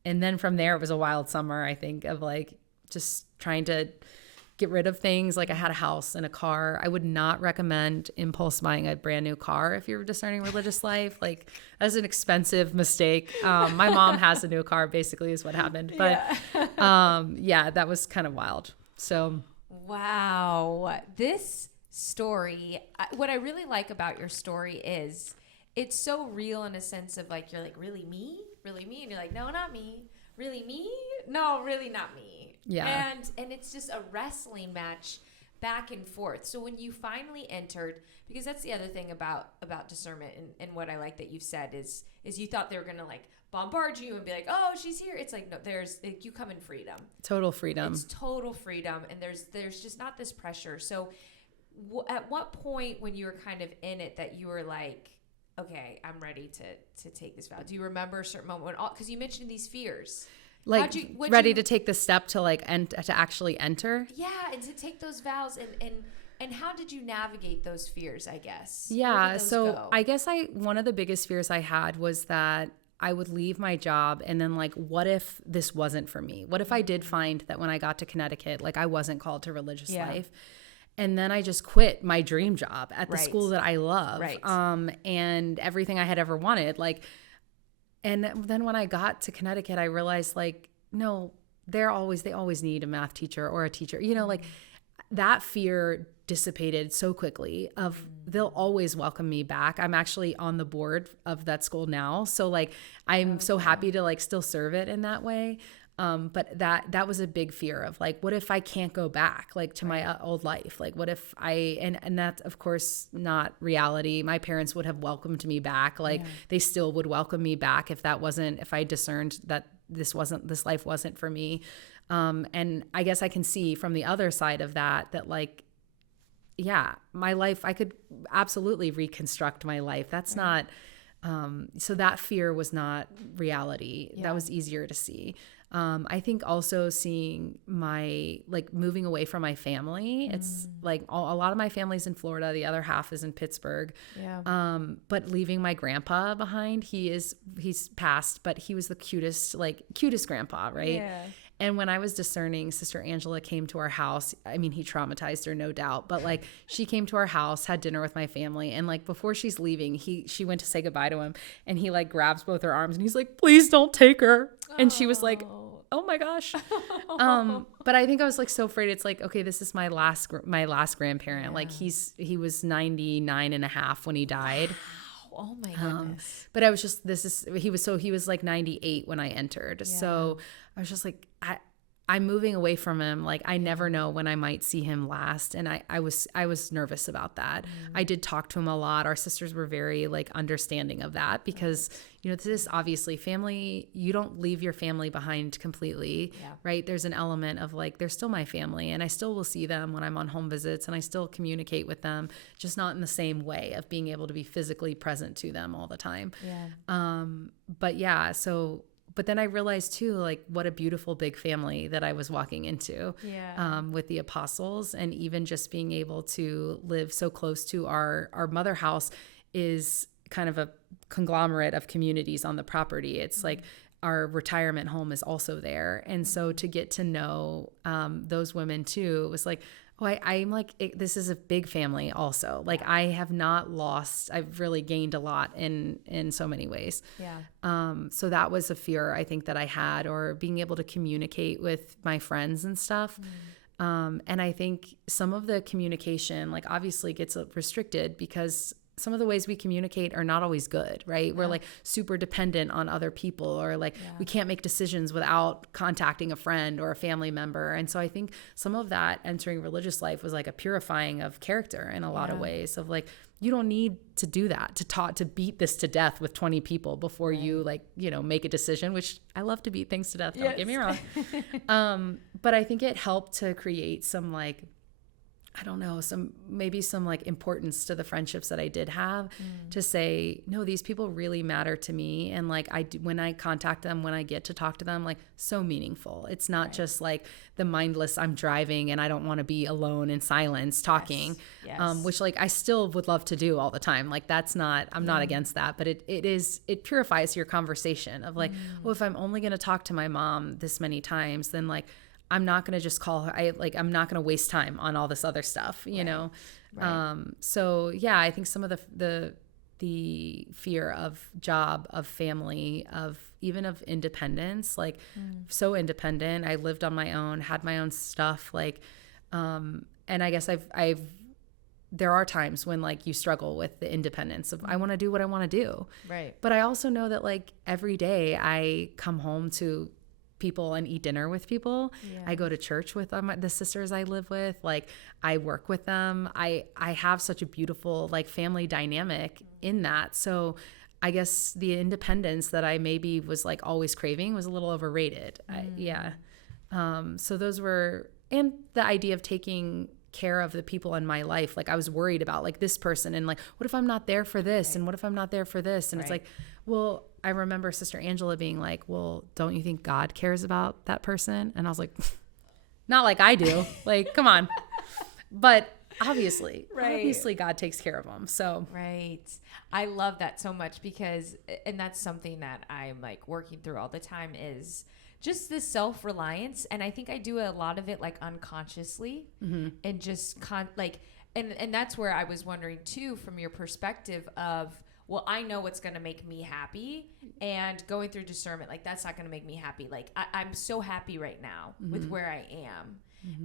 And then from there, it was a wild summer, I think, of like just trying to get rid of things. Like I had a house and a car. I would not recommend impulse buying a brand new car if you're discerning religious life. Like that's an expensive mistake. My mom has a new car, basically, is what happened. But that was kind of wild. So wow, this story, what I really like about your story is it's so real in a sense of like, you're like, really me? Really me? And you're like, no, not me. Really me? No, really not me. Yeah. And it's just a wrestling match back and forth. So when you finally entered, because that's the other thing about discernment and what I like that you've said is you thought they were going to like bombard you and be like, oh, she's here. It's like, no, there's like, you come in freedom. Total freedom. It's total freedom. And there's just not this pressure. So at what point when you were kind of in it that you were like, okay, I'm ready to take this vow? Do you remember a certain moment? Because you mentioned these fears. Like ready to take the step to like to actually enter? Yeah, and to take those vows and how did you navigate those fears, I guess? Yeah, so I guess one of the biggest fears I had was that I would leave my job and then like, what if this wasn't for me? What if I did find that when I got to Connecticut, like I wasn't called to religious life? And then I just quit my dream job at the school that I love, and everything I had ever wanted. Like, and then when I got to Connecticut, I realized like, no, they always need a math teacher or a teacher, like that fear dissipated so quickly they'll always welcome me back. I'm actually on the board of that school now. So like, I'm so happy to like still serve it in that way. But that was a big fear of like, what if I can't go back like to my old life? Like, what if and that's of course not reality. My parents would have welcomed me back. Like they still would welcome me back if I discerned that this life wasn't for me. And I guess I can see from the other side of that like, yeah, my life, I could absolutely reconstruct my life. That's not, so that fear was not reality. That was easier to see. I think also seeing my, like moving away from my family, it's like a lot of my family's in Florida. The other half is in Pittsburgh. Yeah. But leaving my grandpa behind, he's passed, but he was the cutest grandpa. Right. Yeah. And when I was discerning, Sister Angela came to our house. I mean, he traumatized her, no doubt, but like she came to our house, had dinner with my family. And like before she's leaving, she went to say goodbye to him, and he like grabs both her arms and he's like, please don't take her. And she was like, oh my gosh. But I think I was like so afraid. It's like, okay, this is my last grandparent. Like he was 99 and a half when he died. Oh my goodness. But I was just, he was like 98 when I entered. So I was just like, I'm moving away from him. Like I never know when I might see him last. And I was nervous about that. I did talk to him a lot. Our sisters were very like understanding of that because, you know, this is obviously family. You don't leave your family behind completely, right? There's an element of like, they're still my family and I still will see them when I'm on home visits and I still communicate with them, just not in the same way of being able to be physically present to them all the time. But then I realized too, like what a beautiful big family that I was walking into with the apostles, and even just being able to live so close to our mother house is kind of a conglomerate of communities on the property. It's like our retirement home is also there. And so to get to know those women too, it was like, oh, I'm like, this is a big family also. Like I have not lost, I've really gained a lot in so many ways. So that was a fear I think that I had, or being able to communicate with my friends and stuff. And I think some of the communication like obviously gets restricted because some of the ways we communicate are not always good, right? We're like super dependent on other people, or like we can't make decisions without contacting a friend or a family member. And so I think some of that entering religious life was like a purifying of character in a lot of ways, of like, you don't need to do that, to beat this to death with 20 people before you like, you know, make a decision, which I love to beat things to death. Don't get me wrong. But I think it helped to create some like, I don't know, some like importance to the friendships that I did have, to say, no, these people really matter to me. And like when I contact them, when I get to talk to them, like so meaningful. It's not just like the mindless, I'm driving and I don't want to be alone in silence talking, which like I still would love to do all the time. Like that's not, I'm not against that, but it purifies your conversation of like, well, if I'm only going to talk to my mom this many times, then like, I'm not going to just call her. I'm not going to waste time on all this other stuff, you know? So yeah, I think some of the fear of job, of family, of even of independence, like so independent. I lived on my own, had my own stuff. Like, and I guess there are times when like you struggle with the independence of I want to do what I want to do. Right. But I also know that like every day I come home to people and eat dinner with people. I go to church with the sisters I live with. Like I work with them. I have such a beautiful like family dynamic in that. So I guess the independence that I maybe was like always craving was a little overrated. So those were, and the idea of taking care of the people in my life. Like I was worried about like this person and like, what if I'm not there for this? And what if I'm not there for this? And it's like, well, I remember Sister Angela being like, well, don't you think God cares about that person? And I was like, not like I do. Like, come on. But obviously God takes care of them. So I love that so much because, and that's something that I'm like working through all the time, is just this self-reliance. And I think I do a lot of it like unconsciously and just and that's where I was wondering too, from your perspective of, well, I know what's going to make me happy, and going through discernment, like that's not going to make me happy. Like I'm so happy right now with where I am.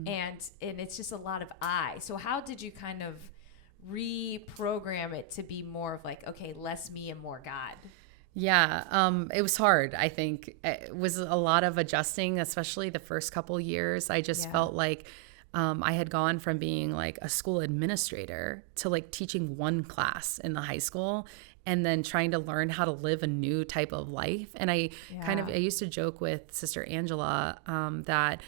And it's just a lot of I. So how did you kind of reprogram it to be more of like, okay, less me and more God? Yeah, it was hard. I think it was a lot of adjusting, especially the first couple years. I just felt like I had gone from being like a school administrator to like teaching one class in the high school, and then trying to learn how to live a new type of life. And I used to joke with Sister Angela that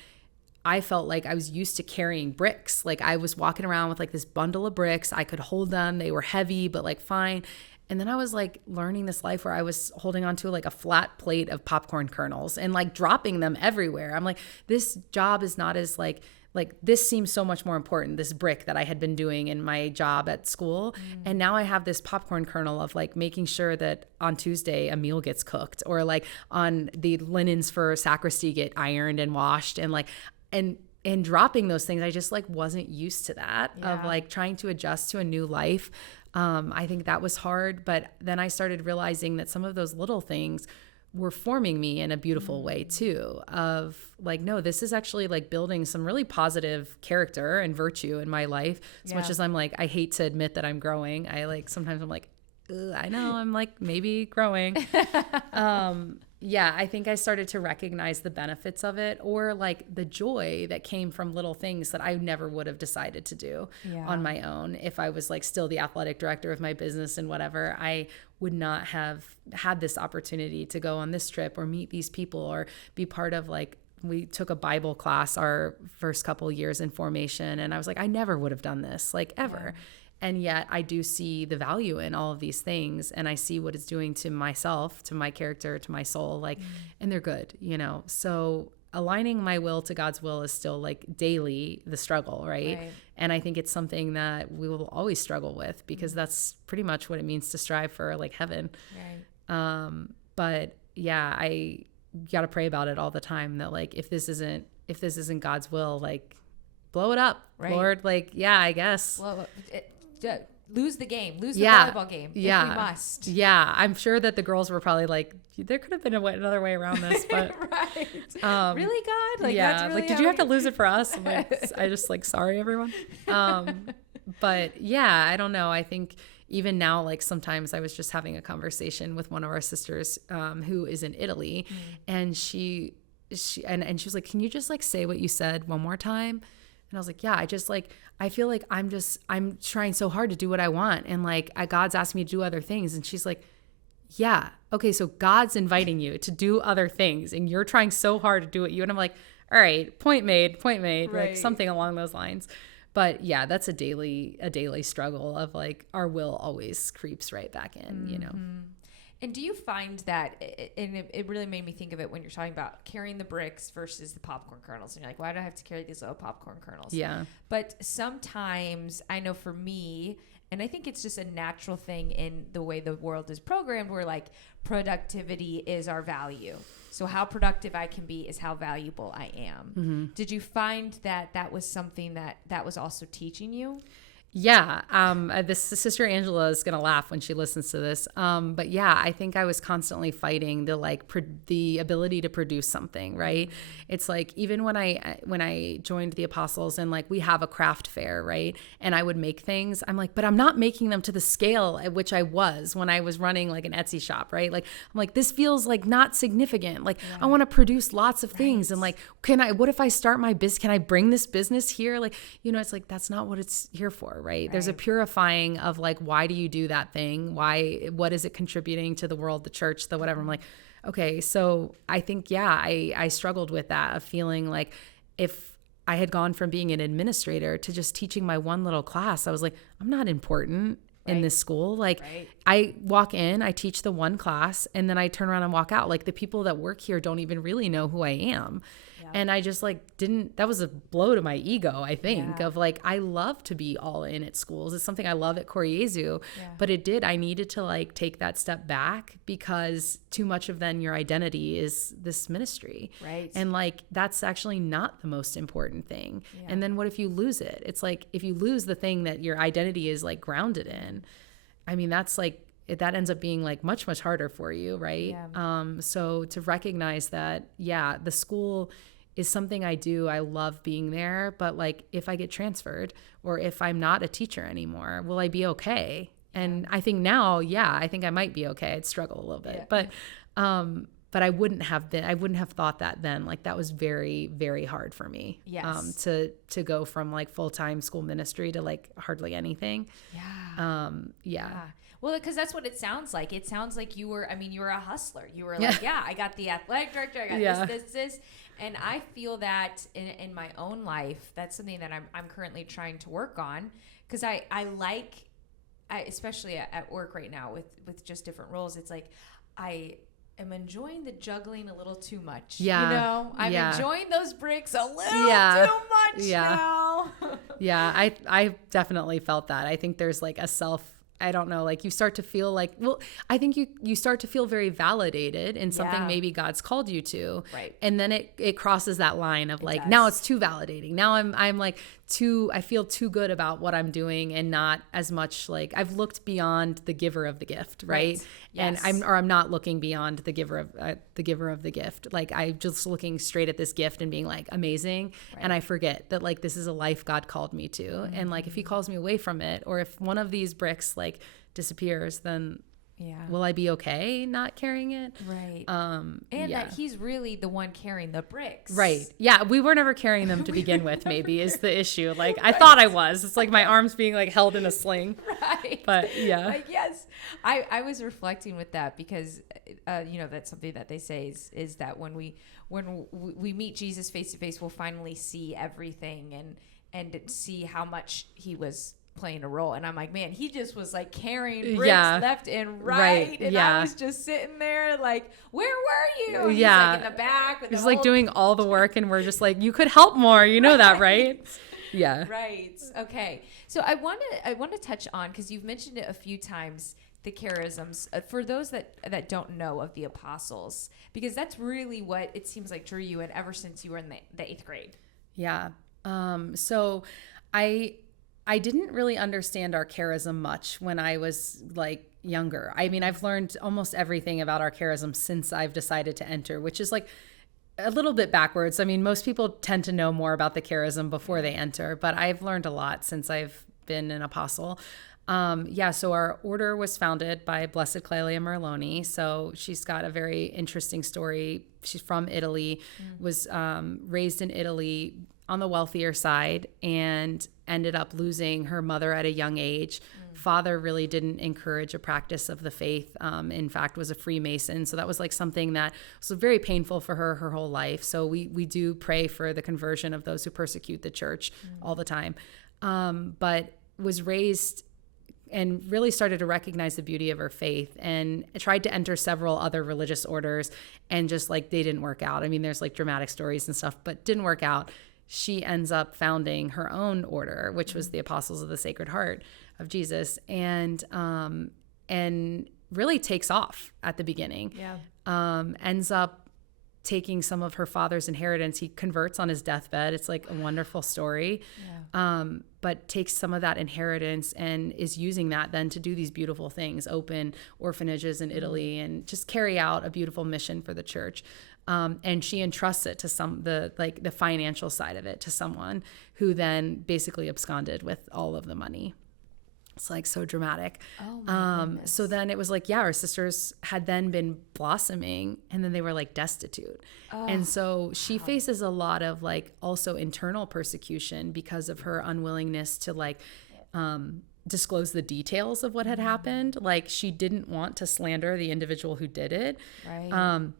I felt like I was used to carrying bricks. Like I was walking around with like this bundle of bricks. I could hold them. They were heavy, but like fine. And then I was like learning this life where I was holding onto like a flat plate of popcorn kernels and like dropping them everywhere. I'm like, this job is not as like like this seems so much more important, this brick that I had been doing in my job at school. And now I have this popcorn kernel of like making sure that on Tuesday a meal gets cooked, or like on the linens for sacristy get ironed and washed, and like, and dropping those things. I just like wasn't used to that, of like trying to adjust to a new life. I think that was hard, but then I started realizing that some of those little things were forming me in a beautiful way too, of like, no, this is actually like building some really positive character and virtue in my life. As much as I'm like, I hate to admit that I'm growing. I like, sometimes I'm like, ugh, I know I'm like maybe growing. Yeah, I think I started to recognize the benefits of it, or like the joy that came from little things that I never would have decided to do on my own. If I was like still the athletic director of my business and whatever, I would not have had this opportunity to go on this trip or meet these people or be part of like, we took a Bible class our first couple years in formation. And I was like, I never would have done this, like ever. And yet I do see the value in all of these things, and I see what it's doing to myself, to my character, to my soul, like, and they're good, you know? So aligning my will to God's will is still like daily the struggle, right? And I think it's something that we will always struggle with, because that's pretty much what it means to strive for like heaven. But yeah, I got to pray about it all the time, that like, if this isn't God's will, like blow it up, Lord, like, yeah, I guess. Well, lose the game, lose the volleyball game if we must. Yeah, I'm sure that the girls were probably like, there could have been another way around this, but really, God, like, yeah, that's really like, did you have to lose it for us? I'm like, I just like, sorry everyone. But yeah, I don't know. I think even now, like sometimes I was just having a conversation with one of our sisters who is in Italy, and she was like, can you just like say what you said one more time? And I was like, yeah, I feel like I'm trying so hard to do what I want. And like, God's asking me to do other things. And she's like, yeah, okay, so God's inviting you to do other things, and you're trying so hard to do it. And I'm like, all right, point made, like something along those lines. But yeah, that's a daily struggle of like, our will always creeps right back in, you know? And do you find that, and it really made me think of it when you're talking about carrying the bricks versus the popcorn kernels. And you're like, why do I have to carry these little popcorn kernels? Yeah. But sometimes I know for me, and I think it's just a natural thing in the way the world is programmed, where like productivity is our value. So how productive I can be is how valuable I am. Did you find that was something that was also teaching you? Yeah. This sister Angela is going to laugh when she listens to this. But yeah, I think I was constantly fighting the ability to produce something, right? It's like, even when I joined the Apostles, and like, we have a craft fair, right? And I would make things, I'm like, but I'm not making them to the scale at which I was when I was running like an Etsy shop, right? Like, I'm like, this feels like not significant. Like, I want to produce lots of things. And like, what if I start my business? Can I bring this business here? Like, you know, it's like, that's not what it's here for. Right? There's a purifying of like, why do you do that thing? What is it contributing to the world, the church, the whatever? I'm like, okay. So I think, yeah, I struggled with that, of feeling like, if I had gone from being an administrator to just teaching my one little class, I was like, I'm not important in this school. Like, I walk in, I teach the one class, and then I turn around and walk out. Like, the people that work here don't even really know who I am. And I just like that was a blow to my ego, I think, of like, I love to be all in at schools. It's something I love at Koryezu, but I needed to like take that step back, because too much of then your identity is this ministry. Right. And like, that's actually not the most important thing. And then what if you lose it? It's like, if you lose the thing that your identity is like grounded in, I mean, that's like, that ends up being like much, much harder for you. Right. So to recognize that, the school is something I do. I love being there, but like, if I get transferred, or if I'm not a teacher anymore, will I be okay? And I think now, I think I might be okay. I'd struggle a little bit, but I wouldn't have thought that then. Like, that was very, very hard for me. To go from like full-time school ministry to like hardly anything. Well, because that's what it sounds like. It sounds like you were a hustler. You were like, I got the athletic director, I got this. And I feel that in my own life, that's something that I'm currently trying to work on, because I especially at work right now with just different roles, it's like, I am enjoying the juggling a little too much. Yeah. You know, I'm Yeah. enjoying those bricks a little Yeah. too much Yeah. now. Yeah, I definitely felt that. I think there's like a I don't know, like you start to feel like, well, I think you start to feel very validated in something Yeah. maybe God's called you to. Right. And then it crosses that line of like, does. now it's too validating. Now I'm like I feel too good about what I'm doing and not as much like I've looked beyond the giver of the gift, right? And Yes. I'm not looking beyond the giver of the gift. Like I'm just looking straight at this gift and being like amazing, and I forget that like this is a life God called me to, and like if He calls me away from it, or if one of these bricks like disappears, then Yeah. will I be okay not carrying it? Right. And That he's really the one carrying the bricks. Right. Yeah, we were never carrying them to begin with, maybe is the issue. Like I thought I was. It's like my arms being like held in a sling. Right. But yeah. Like, yes. I was reflecting with that because, that's something that they say is that when we meet Jesus face to face, we'll finally see everything and see how much he was playing a role. And I'm like, man, he just was like carrying bricks Yeah. left and right. Right, And yeah. I was just sitting there like, where were you? And Yeah. He's like in the back with He's the like whole doing all the work and we're just like, you could help more. You know that, right? Yeah. Right. Okay. So I want to touch on, because you've mentioned it a few times, the charisms for those that don't know of the apostles, because that's really what it seems like drew you in ever since you were in the 8th grade. Yeah. So I didn't really understand our charism much when I was like younger. I mean, I've learned almost everything about our charism since I've decided to enter, which is like a little bit backwards. I mean, most people tend to know more about the charism before they enter, but I've learned a lot since I've been an apostle. So our order was founded by Blessed Clelia Merloni. So she's got a very interesting story. She's from Italy, was raised in Italy on the wealthier side, and ended up losing her mother at a young age. Father really didn't encourage a practice of the faith. In fact, was a Freemason. So that was like something that was very painful for her whole life. So we do pray for the conversion of those who persecute the church all the time. But was raised and really started to recognize the beauty of her faith, and tried to enter several other religious orders, and just like they didn't work out. I mean, there's like dramatic stories and stuff, but didn't work out. She ends up founding her own order, which was the Apostles of the Sacred Heart of Jesus, and really takes off at the beginning. Yeah. Ends up taking some of her father's inheritance. He converts on his deathbed. It's like a wonderful story. But takes some of that inheritance and is using that then to do these beautiful things, open orphanages in Italy, and just carry out a beautiful mission for the church. And she entrusts it to the financial side of it to someone who then basically absconded with all of the money. It's like so dramatic. Oh my goodness. So then it was like, yeah, our sisters had then been blossoming, and then they were like destitute. And so she faces a lot of like also internal persecution because of her unwillingness to like disclose the details of what had happened. Like she didn't want to slander the individual who did it. Right.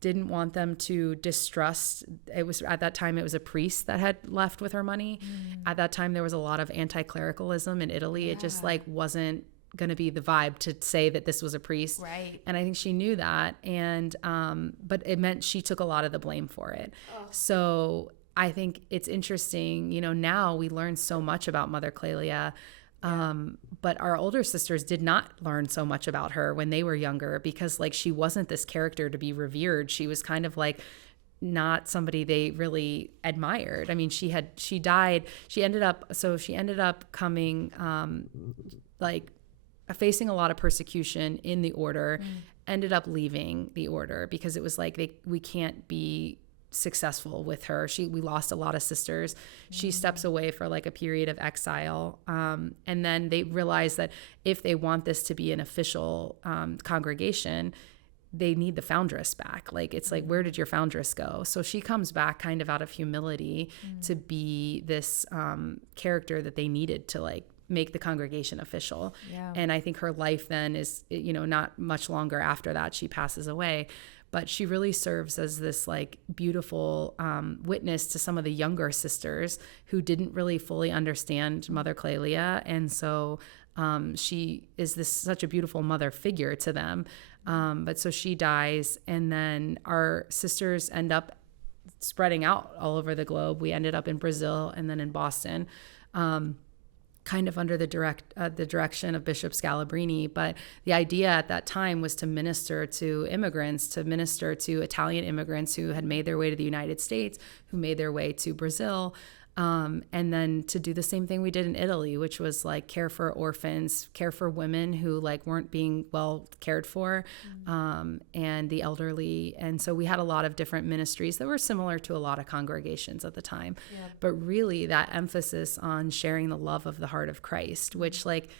Didn't want them to distrust. It was at that time, it was a priest that had left with her money. At that time, there was a lot of anti-clericalism in Italy. Yeah. It just like wasn't going to be the vibe to say that this was a priest. Right. And I think she knew that. And, but it meant she took a lot of the blame for it. So I think it's interesting, now we learn so much about Mother Clelia. But our older sisters did not learn so much about her when they were younger, because like she wasn't this character to be revered. She was kind of like not somebody they really admired. I mean, she died. She ended up coming like facing a lot of persecution in the order, ended up leaving the order because it was like we can't be successful with her. We lost a lot of sisters. She steps away for like a period of exile. And then they realize that if they want this to be an official congregation, they need the foundress back. Like, it's like, where did your foundress go? So she comes back kind of out of humility to be this character that they needed to like make the congregation official. Yeah. And I think her life then is, not much longer after that, she passes away. but she really serves as this like beautiful witness to some of the younger sisters who didn't really fully understand Mother Clelia. And so she is such a beautiful mother figure to them. But so she dies, and then our sisters end up spreading out all over the globe. We ended up in Brazil and then in Boston, kind of under the direction of Bishop Scalabrini. But the idea at that time was to minister to immigrants, to minister to Italian immigrants who had made their way to the United States, who made their way to Brazil. And then to do the same thing we did in Italy, which was like care for orphans, care for women who like weren't being well cared for, and the elderly. And so we had a lot of different ministries that were similar to a lot of congregations at the time, but really that emphasis on sharing the love of the heart of Christ, which like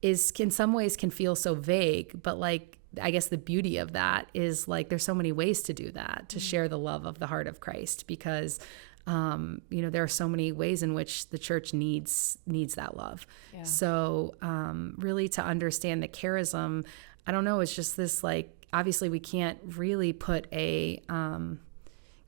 is in some ways can feel so vague, but like I guess the beauty of that is like there's so many ways to do that, to share the love of the heart of Christ, because there are so many ways in which the church needs that love. Yeah. So really to understand the charism, I don't know, it's just this like, obviously we can't really put a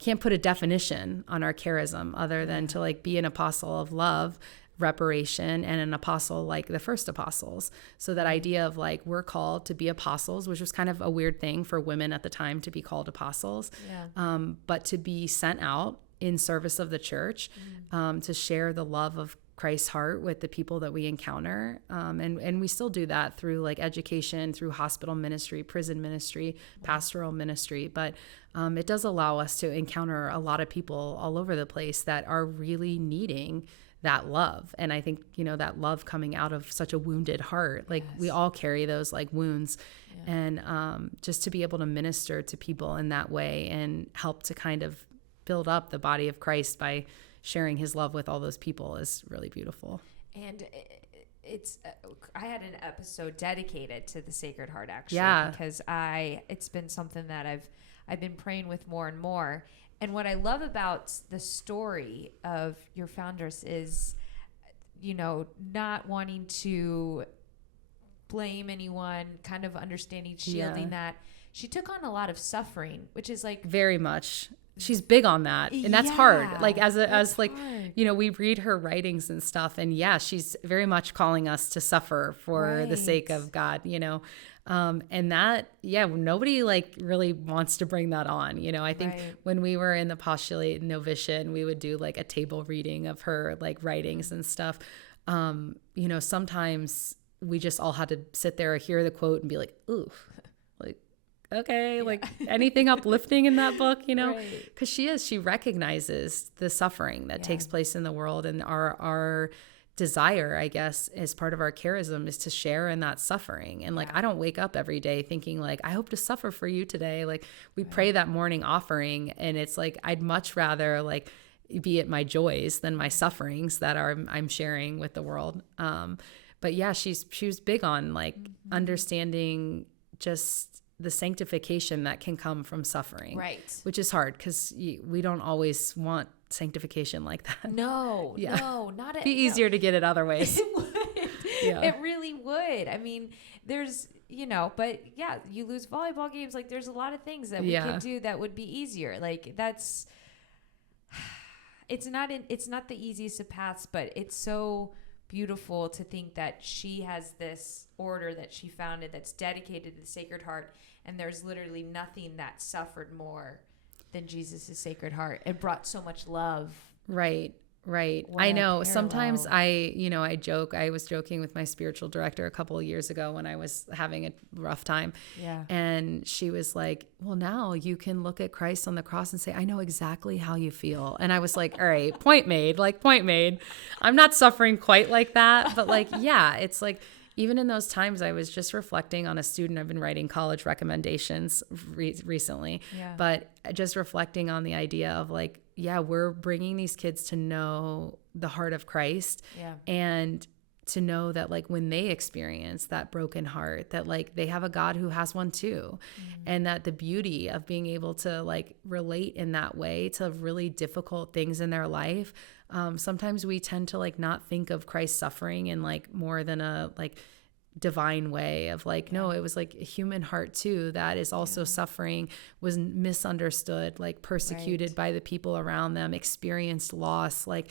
definition on our charism other than to like be an apostle of love, reparation, and an apostle like the first apostles. So that idea of like we're called to be apostles, which was kind of a weird thing for women at the time to be called apostles, but to be sent out in service of the church, to share the love of Christ's heart with the people that we encounter. And we still do that through like education, through hospital ministry, prison ministry, pastoral ministry. But it does allow us to encounter a lot of people all over the place that are really needing that love. And I think, that love coming out of such a wounded heart, like we all carry those like wounds. And just to be able to minister to people in that way and help to kind of build up the body of Christ by sharing his love with all those people is really beautiful. And I had an episode dedicated to the Sacred Heart, actually, because it's been something that I've been praying with more and more. And what I love about the story of your founders is, not wanting to blame anyone, kind of understanding, shielding that. She took on a lot of suffering, which is like very much. She's big on that, and that's hard. Like as hard. We read her writings and stuff, and she's very much calling us to suffer for the sake of God, and that, nobody like really wants to bring that on. I think when we were in the postulate novitiate, we would do like a table reading of her like writings and stuff. Sometimes we just all had to sit there, hear the quote, and be like, ooh, like, okay, like anything uplifting in that book, because she recognizes the suffering that takes place in the world, and our desire, I guess, as part of our charism is to share in that suffering. And like, I don't wake up every day thinking like, I hope to suffer for you today. Like we pray that morning offering, and it's like, I'd much rather like be it my joys than my sufferings that I'm sharing with the world. But she was big on like understanding just the sanctification that can come from suffering, right? Which is hard because we don't always want sanctification like that. No, not it. Be easier to get it other ways. It would. It really would. I mean, there's, but you lose volleyball games. Like there's a lot of things that we could do that would be easier. Like it's not the easiest of paths, but it's so beautiful to think that she has this order that she founded that's dedicated to the Sacred Heart, and there's literally nothing that suffered more than Jesus' Sacred Heart. It brought so much love. Right. I know. Sometimes I joke. I was joking with my spiritual director a couple of years ago when I was having a rough time. Yeah. And she was like, well, now you can look at Christ on the cross and say, I know exactly how you feel. And I was like, all right, point made. I'm not suffering quite like that. But like, it's like, even in those times, I was just reflecting on a student. I've been writing college recommendations recently, but just reflecting on the idea of like, we're bringing these kids to know the heart of Christ, and to know that like when they experience that broken heart, that like they have a God who has one too, and that the beauty of being able to like relate in that way to really difficult things in their life. Sometimes we tend to like not think of Christ's suffering in like more than a like divine way of like, no, it was like a human heart too that is also suffering, was misunderstood, like persecuted by the people around them, experienced loss. Like,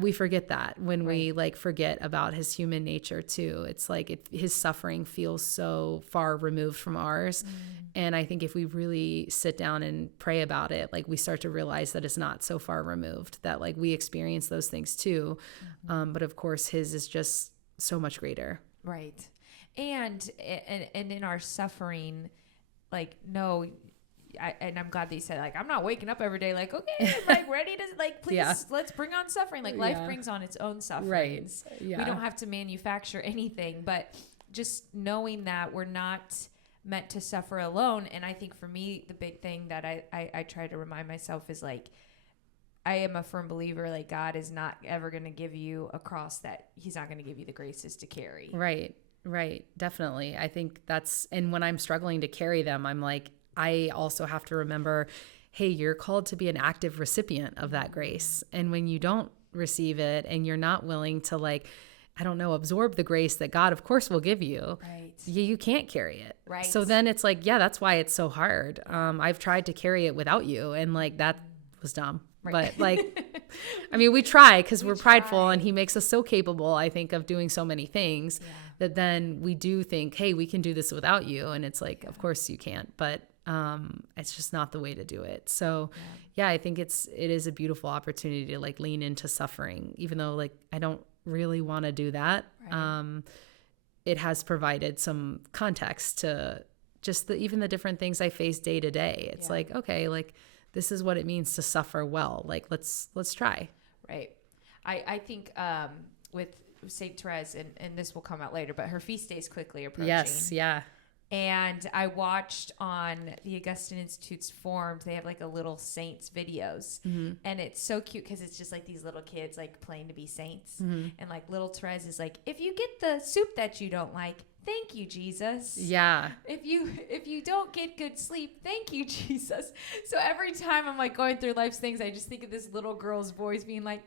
we forget that when we like forget about his human nature too. It's like his suffering feels so far removed from ours. And I think if we really sit down and pray about it, like we start to realize that it's not so far removed, that like we experience those things too. But of course his is just so much greater. Right. And in our suffering, like, no, and I'm glad that you said, like, I'm not waking up every day like, okay, I'm like ready to like, please, let's bring on suffering. Like life brings on its own sufferings. Right. Yeah. We don't have to manufacture anything, but just knowing that we're not meant to suffer alone. And I think for me, the big thing that I try to remind myself is like, I am a firm believer, like God is not ever going to give you a cross that he's not going to give you the graces to carry. Right. Right. Definitely. I think and when I'm struggling to carry them, I'm like, I also have to remember, hey, you're called to be an active recipient of that grace. And when you don't receive it and you're not willing to like, I don't know, absorb the grace that God, of course, will give you, you can't carry it. Right. So then it's like, yeah, that's why it's so hard. I've tried to carry it without you. And like, that was dumb. Right. But like, I mean, we try because we're prideful and he makes us so capable, I think, of doing so many things that then we do think, hey, we can do this without you. And it's like, of course you can't, but it's just not the way to do it. So yeah, I think it is a beautiful opportunity to like lean into suffering, even though like I don't really want to do that. Right. It has provided some context to just even the different things I face day to day. It's like, okay, like this is what it means to suffer well. Like, let's try. Right. I think with Saint Therese, and this will come out later, but her feast day is quickly approaching. Yes. Yeah. And I watched on the Augustine Institute's forums, they have like a little saints videos. And it's so cute because it's just like these little kids like playing to be saints. And like little Therese is like, if you get the soup that you don't like, thank you, Jesus. Yeah. If you don't get good sleep, thank you, Jesus. So every time I'm like going through life's things, I just think of this little girl's voice being like,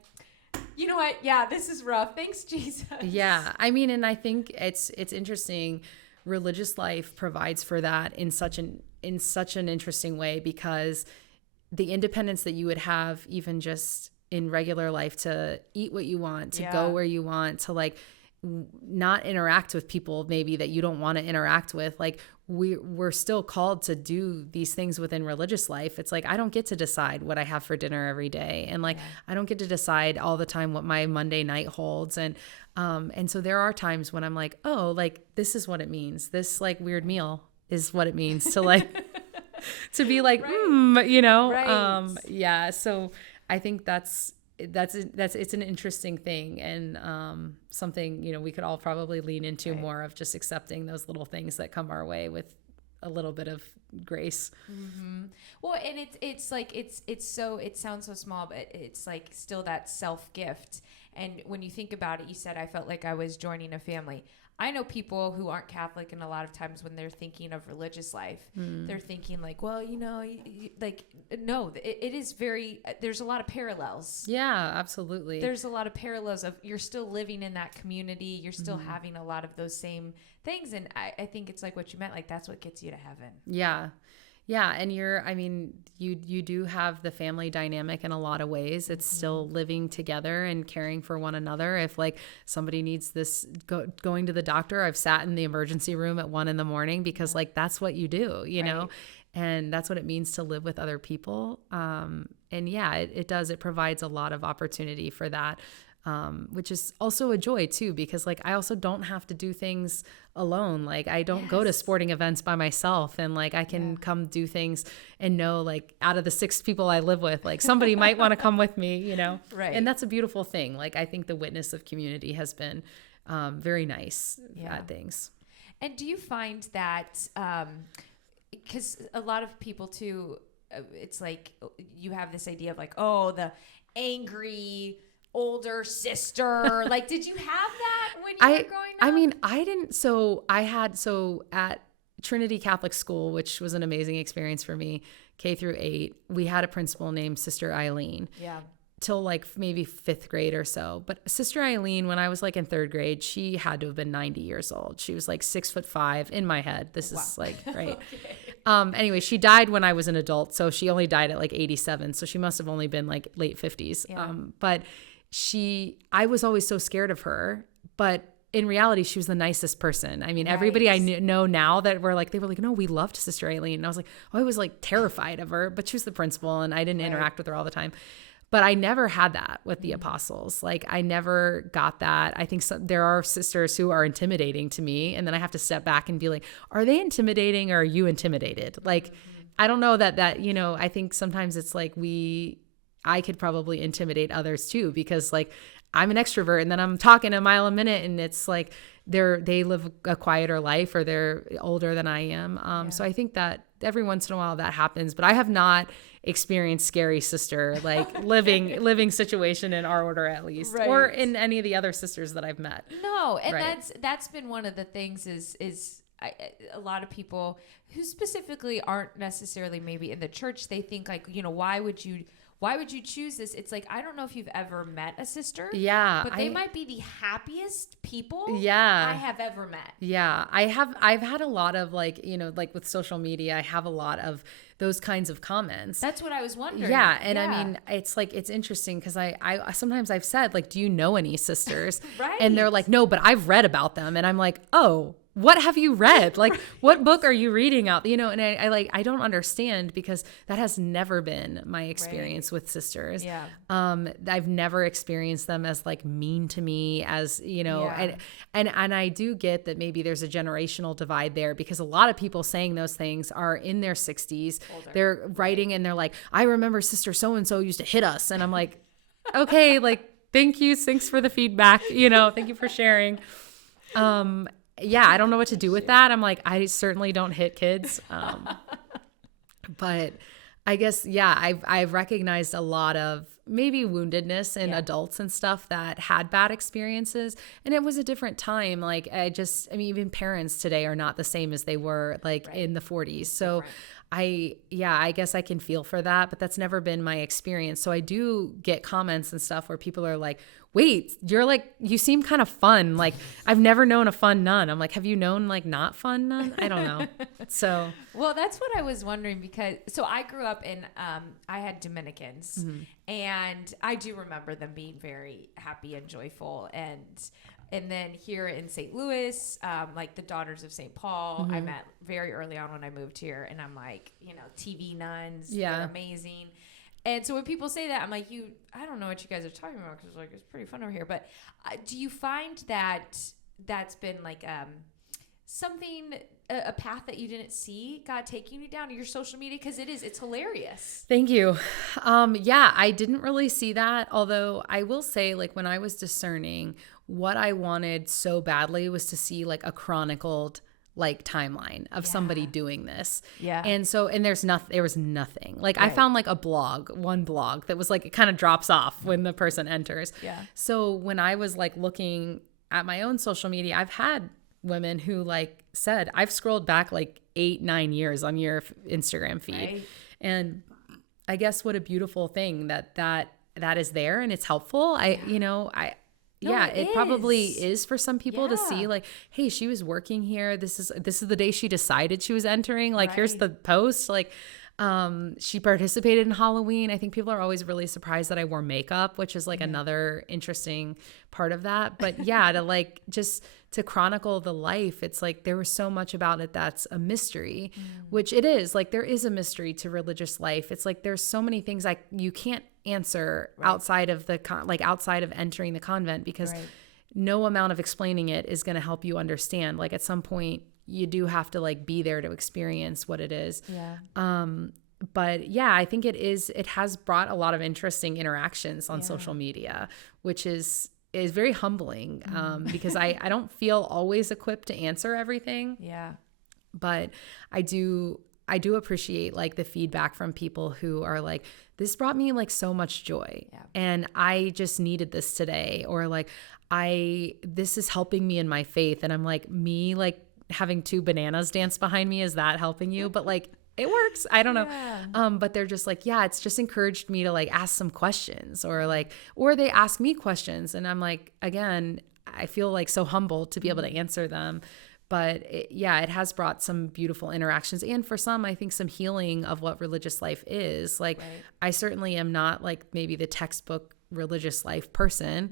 you know what? Yeah, this is rough. Thanks, Jesus. Yeah. I mean, and I think it's interesting. Religious life provides for that in such an interesting way, because the independence that you would have even just in regular life to eat what you want, to go where you want, to like not interact with people maybe that you don't want to interact with. Like we're still called to do these things within religious life. It's like I don't get to decide what I have for dinner every day, and like I don't get to decide all the time what my Monday night holds. And so there are times when I'm like, oh, like this is what it means. This like weird meal is what it means to like to be like, you know, yeah. So I think that's it's an interesting thing, and something, you know, we could all probably lean into more of just accepting those little things that come our way with a little bit of grace. Well, and it's like it's so, it sounds so small, but it's like still that self gift. And when you think about it, you said I felt like I was joining a family. I know people who aren't Catholic, and a lot of times when they're thinking of religious life, they're thinking like, well, you know, like, no, it is very, there's a lot of parallels. Yeah, absolutely. There's a lot of parallels of you're still living in that community. You're still having a lot of those same things. And I think it's like what you meant, like that's what gets you to heaven. Yeah. Yeah. And you do have the family dynamic in a lot of ways. It's still living together and caring for one another. If like somebody needs this going to the doctor, I've sat in the emergency room at 1 a.m. because like, that's what you do, you know, and that's what it means to live with other people. And yeah, it does. It provides a lot of opportunity for that. Which is also a joy too, because like I also don't have to do things alone. Like I don't go to sporting events by myself, and like I can come do things and know like out of the 6 people I live with, like somebody might want to come with me, you know? Right. And that's a beautiful thing. Like I think the witness of community has been very nice at things. And do you find that, because a lot of people too, it's like you have this idea of like, oh, the angry older sister. Like, did you have that when you were growing up? I mean, I didn't. So at Trinity Catholic School, which was an amazing experience for me, K through 8, we had a principal named Sister Eileen. Yeah. till like maybe 5th grade or so. But Sister Eileen, when I was like in 3rd grade, she had to have been 90 years old. She was like 6'5" in my head. This is like, right. Anyway, she died when I was an adult. So she only died at like 87. So she must have only been like late 50s. But I was always so scared of her, but in reality, she was the nicest person. I mean, everybody I know now that they were like, no, we loved Sister Eileen. And I was like, oh, I was like terrified of her, but she was the principal and I didn't interact with her all the time. But I never had that with the apostles. Like I never got that. I think there are sisters who are intimidating to me. And then I have to step back and be like, are they intimidating or are you intimidated? Like, I don't know that, I think sometimes it's like I could probably intimidate others too, because like I'm an extrovert and then I'm talking a mile a minute and it's like they live a quieter life or they're older than I am. So I think that every once in a while that happens, but I have not experienced scary sister, like living situation in our order at least, or in any of the other sisters that I've met. No. And that's been one of the things is a lot of people who specifically aren't necessarily maybe in the church, they think like, why would you choose this? It's like, I don't know if you've ever met a sister. Yeah. But they might be the happiest people I have ever met. Yeah. I've had a lot of like, like with social media, I have a lot of those kinds of comments. That's what I was wondering. Yeah. And I mean, it's like, it's interesting because I sometimes I've said like, do you know any sisters? Right. And they're like, no, but I've read about them. And I'm like, oh, what have you read? Like, what book are you reading out? And I don't understand because that has never been my experience with sisters. Yeah. I've never experienced them as like mean to me as, and I do get that maybe there's a generational divide there because a lot of people saying those things are in their 60s. Older. They're writing and they're like, I remember Sister so-and-so used to hit us. And I'm like, okay, like, thank you. Thanks for the feedback. Thank you for sharing. Yeah, I don't know what to do with that. I'm like, I certainly don't hit kids. But I guess, I've recognized a lot of maybe woundedness in adults and stuff that had bad experiences. And it was a different time. Like, even parents today are not the same as they were like in the 40s. So I guess I can feel for that, but that's never been my experience. So I do get comments and stuff where people are like, wait, you seem kind of fun. Like, I've never known a fun nun. I'm like, have you known like not fun nun? I don't know. So, well, that's what I was wondering because, so I grew up in, I had Dominicans and I do remember them being very happy and joyful. And then here in St. Louis, like the Daughters of St. Paul, I met very early on when I moved here and I'm like, TV nuns, they're amazing. And so when people say that, I'm like, I don't know what you guys are talking about because like it's pretty fun over here. But do you find that that's been like something, a path that you didn't see God taking you down to your social media? Because it's hilarious. Thank you. I didn't really see that. Although I will say like when I was discerning, what I wanted so badly was to see like a chronicled like timeline of somebody doing this. Yeah. And so, there was nothing. Like I found like one blog that was like, it kind of drops off when the person enters. Yeah. So when I was like looking at my own social media, I've had women who like said, I've scrolled back like 8-9 years on your Instagram feed. Right. And I guess what a beautiful thing that is there and it's helpful. It probably is for some people to see like, hey, she was working here. This is the day she decided she was entering. Like, here's the post. Like, she participated in Halloween. I think people are always really surprised that I wore makeup, which is like another interesting part of that. But to like, just to chronicle the life, it's like there was so much about it that's a mystery, which it is. Like, there is a mystery to religious life. It's like there's so many things like you can't answer outside of outside of entering the convent because no amount of explaining it is going to help you understand. Like at some point you do have to like be there to experience what it is. But I think it has brought a lot of interesting interactions on social media, which is very humbling because I don't feel always equipped to answer everything. But I do appreciate like the feedback from people who are like, this brought me like so much joy and I just needed this today. Or like, this is helping me in my faith. And I'm like, me like having 2 bananas dance behind me, is that helping you? But like, it works. I don't know. Yeah. But they're just like, yeah, it's just encouraged me to like ask some questions or they ask me questions. And I'm like, again, I feel like so humbled to be able to answer them. But it has brought some beautiful interactions. And for some, I think some healing of what religious life is. Like, Right. I certainly am not like maybe the textbook religious life person.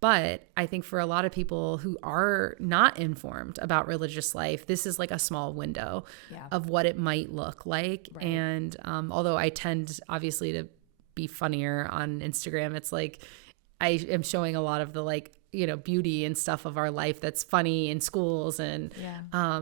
But I think for a lot of people who are not informed about religious life, this is like a small window Yeah. of what it might look like. Right. And although I tend obviously to be funnier on Instagram, it's like I am showing a lot of the like, beauty and stuff of our life that's funny in schools. And Yeah.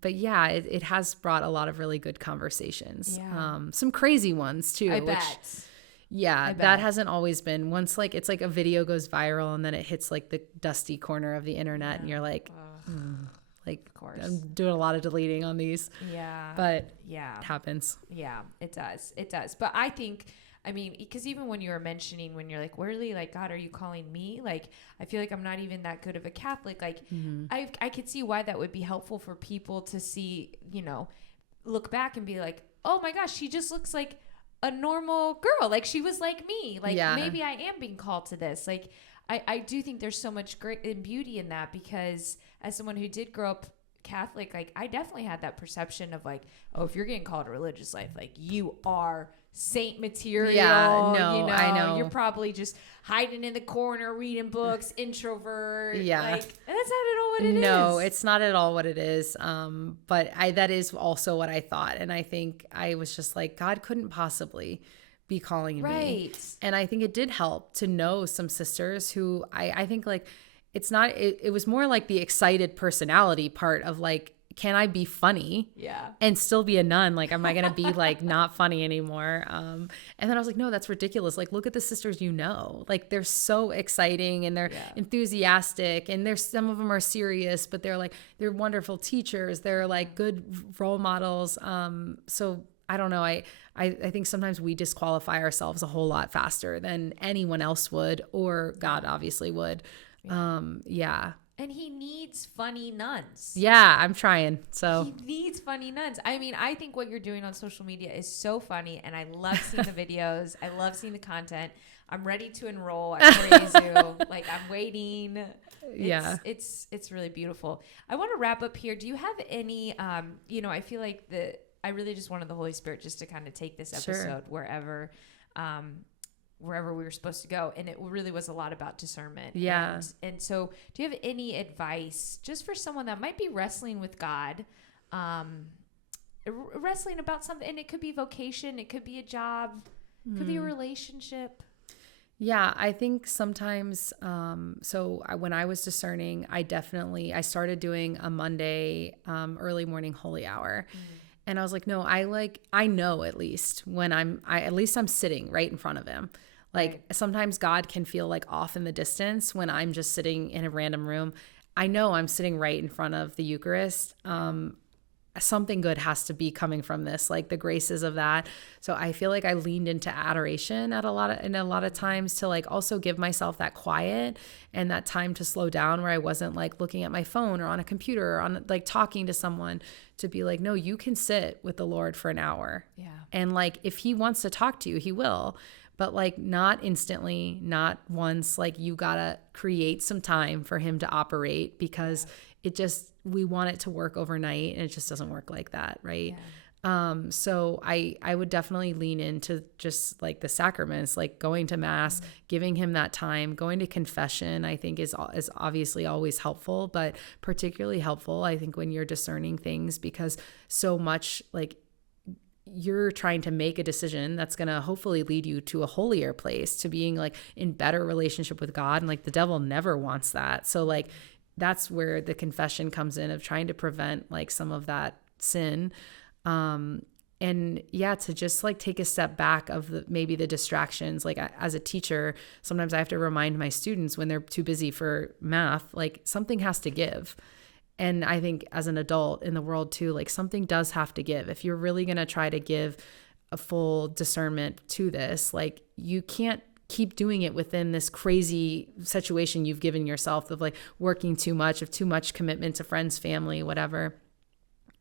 but yeah, it has brought a lot of really good conversations. Yeah. Some crazy ones too. I which, bet. yeah, bet. that hasn't always been. Once like it's like a video goes viral and then it hits like the dusty corner of the internet and you're like, like Of course. I'm doing a lot of deleting on these, Yeah. but yeah. it happens. Yeah, it does. It does. But I think, I mean, because even when you were mentioning, when you're like, really, like, God, are you calling me? Like, I feel like I'm not even that good of a Catholic. Like, I could see why that would be helpful for people to see, look back and be like, oh my gosh, she just looks like a normal girl. Like, she was like me. Like, Yeah. maybe I am being called to this. Like, I do think there's so much great and beauty in that, because as someone who did grow up Catholic, like, I definitely had that perception of like, oh, if you're getting called a religious life, like, you are saint material. Yeah, no, I know. You're probably just hiding in the corner reading books, introvert. Yeah. Like, that's not at all what it is. No, it's not at all what it is. But that is also what I thought. And I think I was just like, God couldn't possibly be calling me. Right. And I think it did help to know some sisters who I think like, it's not, it was more like the excited personality part of like, can I be funny Yeah. and still be a nun? Like, am I going to be like not funny anymore? And then I was like, no, that's ridiculous. Like, look at the sisters, like they're so exciting and they're enthusiastic and some of them are serious, but they're wonderful teachers. They're like good role models. So I don't know. I think sometimes we disqualify ourselves a whole lot faster than anyone else would, or God obviously would. Yeah. And he needs funny nuns. Yeah, I'm trying. So He needs funny nuns. I mean, I think what you're doing on social media is so funny, and I love seeing the videos. I love seeing the content. I'm ready to enroll at Koreazu. Like, I'm waiting. It's really beautiful. I want to wrap up here. Do you have any? I feel like I really just wanted the Holy Spirit just to kind of take this episode wherever we were supposed to go, and it really was a lot about discernment. Yeah. And so, do you have any advice just for someone that might be wrestling with God, wrestling about something? And it could be vocation, it could be a job, it could be a relationship. Yeah, I think sometimes, when I was discerning, I started doing a Monday early morning holy hour. And I was like, no, I know at least when I'm sitting right in front of him. Like, sometimes God can feel like off in the distance when I'm just sitting in a random room. I know I'm sitting right in front of the Eucharist. Something good has to be coming from this, like the graces of that. So I feel like I leaned into adoration in a lot of times to like also give myself that quiet and that time to slow down, where I wasn't like looking at my phone or on a computer or on like talking to someone, to be like, no, you can sit with the Lord for an hour. Yeah. And like, if he wants to talk to you, he will, but like not instantly, not once. Like, you gotta create some time for him to operate, because we want it to work overnight, and it just doesn't work like that. Right. So I would definitely lean into just like the sacraments, like going to mass, giving him that time, going to confession, I think is obviously always helpful, but particularly helpful, I think, when you're discerning things, because so much like you're trying to make a decision that's going to hopefully lead you to a holier place, to being like in better relationship with God. And like, the devil never wants that. So like, that's where the confession comes in, of trying to prevent like some of sin. And yeah, to just like take a step back of maybe the distractions. Like, as a teacher, sometimes I have to remind my students when they're too busy for math, like something has to give. And I think as an adult in the world too, like something does have to give. If you're really going to try to give a full discernment to this, like, you can't keep doing it within this crazy situation you've given yourself of like working too much, of too much commitment to friends, family, whatever.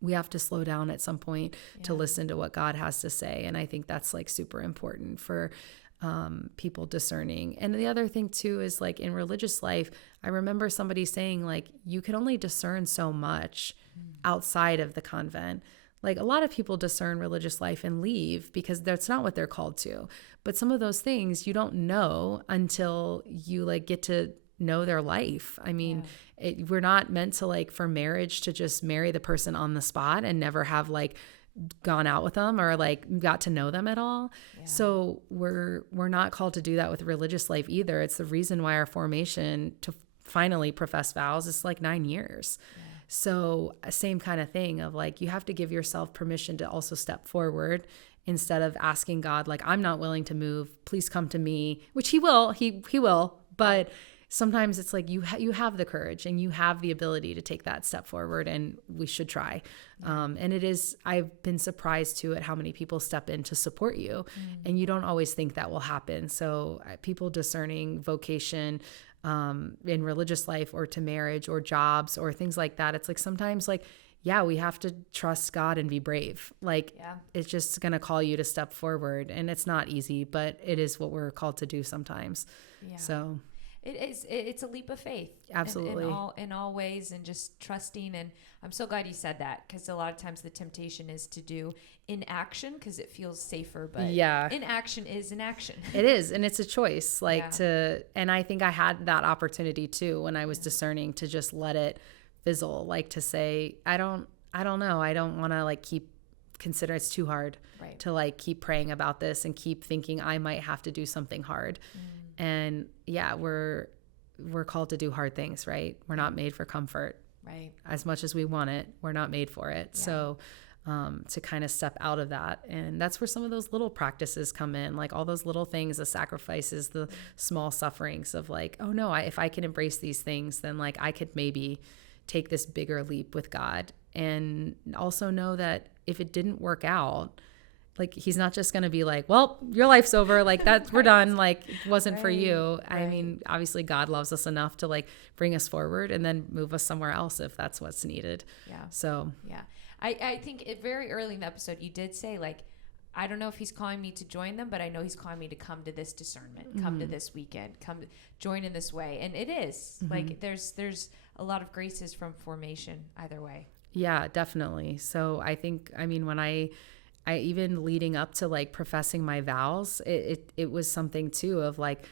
we have to slow down at some point to listen to what God has to say. And I think that's like super important for people discerning. And the other thing too is like in religious life, I remember somebody saying like, you can only discern so much outside of the convent. Like a lot of people discern religious life and leave because that's not what they're called to. But some of those things you don't know until you like get to know their life. I mean, we're not meant to like for marriage to just marry the person on the spot and never have like gone out with them or like got to know them at all. So we're not called to do that with religious life either. It's the reason why our formation to finally profess vows is like 9 years. So same kind of thing of like, you have to give yourself permission to also step forward instead of asking God, like, I'm not willing to move, please come to me, which he will, he will. But sometimes it's like you have the courage and you have the ability to take that step forward, and we should try. And it is, I've been surprised too at how many people step in to support you, and you don't always think that will happen. So people discerning vocation in religious life or to marriage or jobs or things like that, it's like sometimes like, yeah, we have to trust God and be brave. Like it's just going to call you to step forward, and it's not easy, but it is what we're called to do sometimes. So it's a leap of faith. Absolutely. In all ways, and just trusting. And I'm so glad you said that, because a lot of times the temptation is to do inaction because it feels safer, but inaction is inaction. It is. And it's a choice and I think I had that opportunity too, when I was discerning, to just let it fizzle, like to say, I don't know. I don't want to like consider it's too hard to like keep praying about this and keep thinking I might have to do something hard. And we're called to do hard things, right? We're not made for comfort. Right. As much as we want it, we're not made for it. So to kind of step out of that. And that's where some of those little practices come in, like all those little things, the sacrifices, the small sufferings of like, oh no, if I can embrace these things, then like I could maybe take this bigger leap with God. And also know that if it didn't work out, like he's not just going to be like, well, your life's over, like that, we're done, like it wasn't for you. I mean, obviously God loves us enough to like bring us forward and then move us somewhere else if that's what's needed. So I think very early in the episode you did say like, I don't know if he's calling me to join them, but I know he's calling me to come to this discernment, come to this weekend, join in this way. And it is like there's a lot of graces from formation either way. Yeah, definitely. So I think, I mean, when I even leading up to like professing my vows, it was something too of like,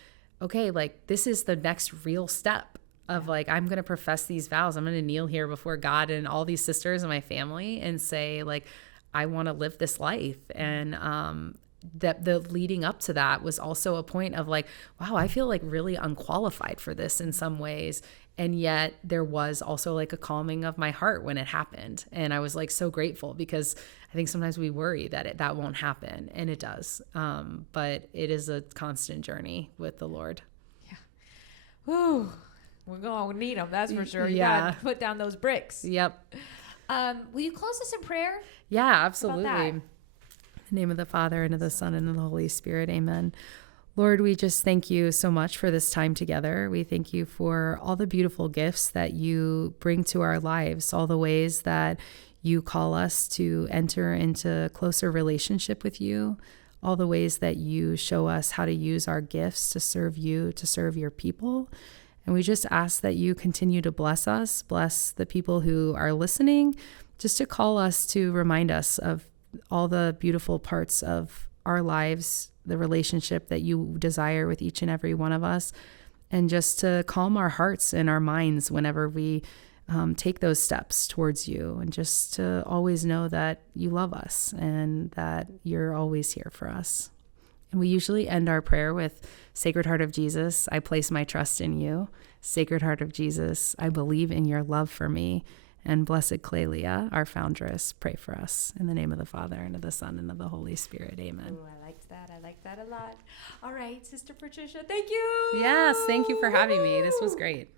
okay, like this is the next real step of like, I'm going to profess these vows. I'm going to kneel here before God and all these sisters and my family and say like, I want to live this life. And that the leading up to that was also a point of like, wow, I feel like really unqualified for this in some ways. And yet there was also like a calming of my heart when it happened. And I was like so grateful, because I think sometimes we worry that that won't happen, and it does. But it is a constant journey with the Lord. Whew. We're going to need them, that's for sure. You got to put down those bricks. Yep. Will you close us in prayer? Yeah, absolutely. In the name of the Father, and of the Son, and of the Holy Spirit. Amen. Lord, we just thank you so much for this time together. We thank you for all the beautiful gifts that you bring to our lives, all the ways that you call us to enter into closer relationship with you, all the ways that you show us how to use our gifts to serve you, to serve your people. And we just ask that you continue to bless us, bless the people who are listening, just to call us to remind us of all the beautiful parts of our lives, the relationship that you desire with each and every one of us, and just to calm our hearts and our minds whenever we take those steps towards you, and just to always know that you love us and that you're always here for us. And we usually end our prayer with, Sacred Heart of Jesus, I place my trust in you. Sacred Heart of Jesus, I believe in your love for me. And Blessed Clelia, our foundress, pray for us. In the name of the Father, and of the Son, and of the Holy Spirit. Amen. Ooh, I liked that. I like that a lot. All right, Sister Patricia, thank you. Yes, thank you for having me. This was great.